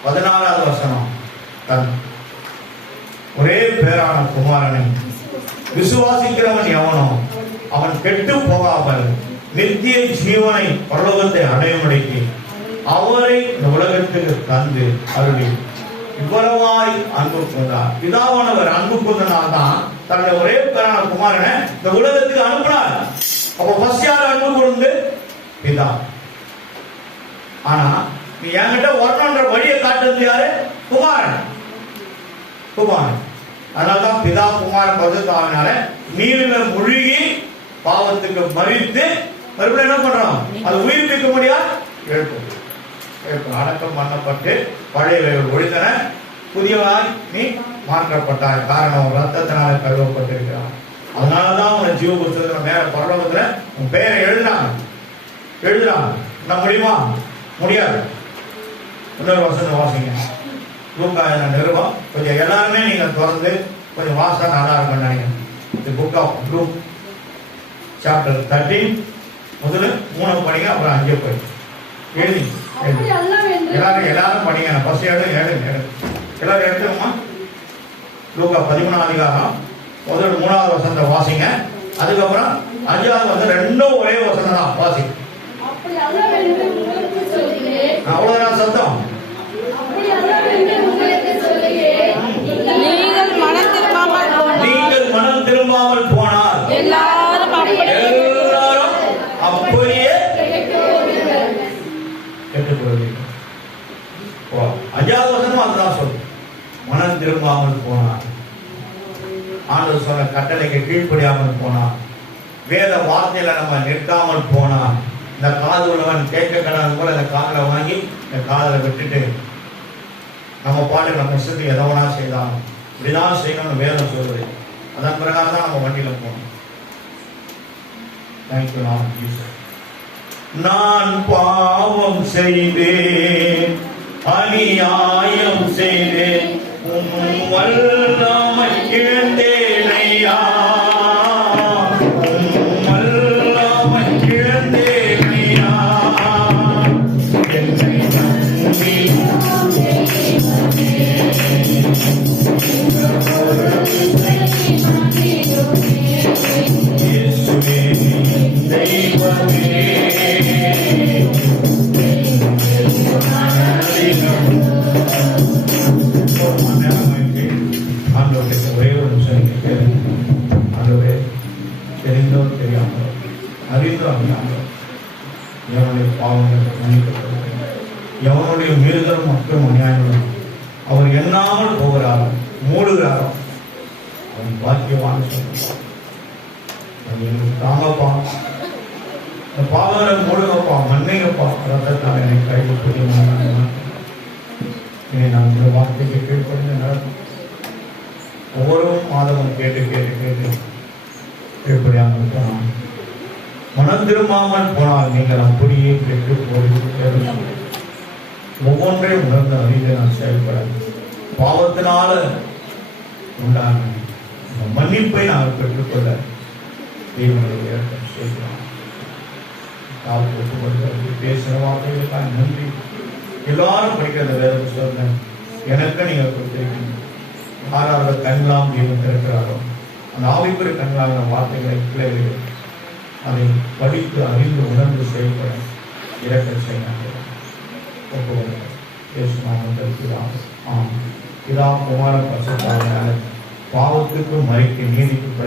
16வது வசனம். தன் ஒரே பேரான குமாரனை விசுவாசிக்கிறவன் எவனோ அவன் கெட்டு போகாமல் நித்திய ஜீவனை பரலோகத்தை அடையும்படிக்கு அவரை இந்த உலகத்துக்கு தந்து அருளி இவ்வளவாய் அன்பு கொண்டார். பிதாவானவர் அன்பு கொண்டனால் தான் தன்னுடைய ஒரே பேரான குமாரனை இந்த உலகத்துக்கு அனுப்பினார். அப்போ ஃபர்ஸ்ட் யார் அன்பு கொண்டு? பிதா. ஆனா நீ என்கிட்ட வரணுன்ற வழியை காட்டுறது யாரு? குமாரன். குமாரன். அதனால்தான் பிதா குமாரன் பரிசுத்தாவினால நீரில முழுகி பாவத்துக்கு மறித்து மறுபடியும் என்ன பண்றோம்? அது உயிர்ப்பிக்க முடியாது. அடக்கம் பண்ணப்பட்டு பழைய ஒழித்தன புதியவாய் நீ மாற்றப்பட்டாய். காரணம் ரத்தத்தினால கழுவப்பட்டிருக்கிறான். அதனாலதான் உன் ஜீவ புத்தகத்துல மேல பரலோகத்துல உன் பெயரை எழுதுறாங்க. என்ன முடியுமா? முடியாது. இன்னொரு வசனம் வாசிங்க. லூக்கா நிருபம் கொஞ்சம் எல்லாருமே நீங்க திறந்து கொஞ்சம் வாசா நல்லா இருக்கும் நினைக்கிறேன். The book of Luke chapter 13 முதல்ல 3 படிங்க, அப்புறம் 5 போய் எழுதி எல்லாரும் படிங்க. ஃபர்ஸ்ட் எழுது எல்லாரும் எடுத்துருமா. லூக்கா 13ஆம் அதிகாரம் முதல் 3வது வசனத்தை வாசிங்க. அதுக்கப்புறம் 5வது வசனம் ரெண்டும் ஒரே வசனம் தான் வாசி. அவ்வளவுதான் சத்தம். நீங்கள் மனம் திரும்பாமல் போனால் எல்லாரும் அப்படியே கேட்டுக்கொள்வீர்கள். 5வது வசனம் அதுதான் சொல்லு. மனம் திரும்பாமல் போனார், ஆண்டவர் சொன்ன கட்டளைக்கு கீழ்ப்படியாமல் போனார், வேத வார்த்தையில நம்ம நிற்காமல் போனார், இந்த காது உள்ளவன் கேட்க கடவுள் போல இந்த காதலை வாங்கி இந்த காதலை விட்டுட்டு நம்ம பாட்டு நம்ம இஷ்டத்துக்கு எதை வேணா செய்யலாம், இப்படிதான் செய்யணும்னு வேதம் சொல்லுது. அதன் பிரகாரம் தான் நம்ம வண்டியில போகணும். Thank you Lord. நான் பாவம் செய்தேன், அநியாயம் செய்தேன், உம் வல்லமை இழந்தேன் ஐயா, உம் வல்லமை இழந்தேன் ஐயா, என்னை நம்பி இயேசுவே தெய்வமே ஒரே ஒரு நிமிஷம் ஆண்டவரே, தெரிந்தோ தெரியாமலோ அறிந்தோ அறியாமலோ எவனுடைய பாவங்கள் மன்னிக்கப்படுகிறது, எவனுடைய மீறுதல் மற்றும் அநியாயங்களும் அவர் எண்ணாமல் போகிறாரோ மூடுகிறாரோ அவன் பாக்கியவான் சொல்லுவான். தாங்கப்பா, இந்த பாவங்களை மூடுங்கப்பா, மன்னிங்கப்பா, ரத்தத்தால் என்னை கைது புரியுமா. நான் இந்த வார்த்தைக்கு கீழ்ப்படிந்து நடக்கும் ஒவ்வொரு மாதமும் கேட்டு கேட்டு கேட்டு கீழ்ப்படியாமல் போனால், மனம் திரும்பாமல் போனால் நீங்கள் அப்படியே கெட்டு போய் ஒவ்வொன்றையும் உணர்ந்து அறிந்து நான் செயல்பட பாவத்தினால உண்டான மன்னிப்பை நான் பெற்றுக்கொள்ள தேவனுடைய செய்கிறோம். பேசுகிற வார்த்தைகளுக்காக நன்றி. எல்லாரும் படிக்கிற வேத புத்தகத்தை எனக்கு நீங்க கொடுத்திருக்கீங்க. யாராவது கண்களாம் தேவன் திறக்கிறாரோ அந்த ஆவிக்குரிய கண்களான வார்த்தைகளை பிள்ளைகள் அதை படித்து அறிந்து உணர்ந்து செயல்பட இறக்க செய்ய பிதா குமார பரிசுத்த ஆவியானவர் பாவத்துக்கும் மறிக்க நீதிக்கு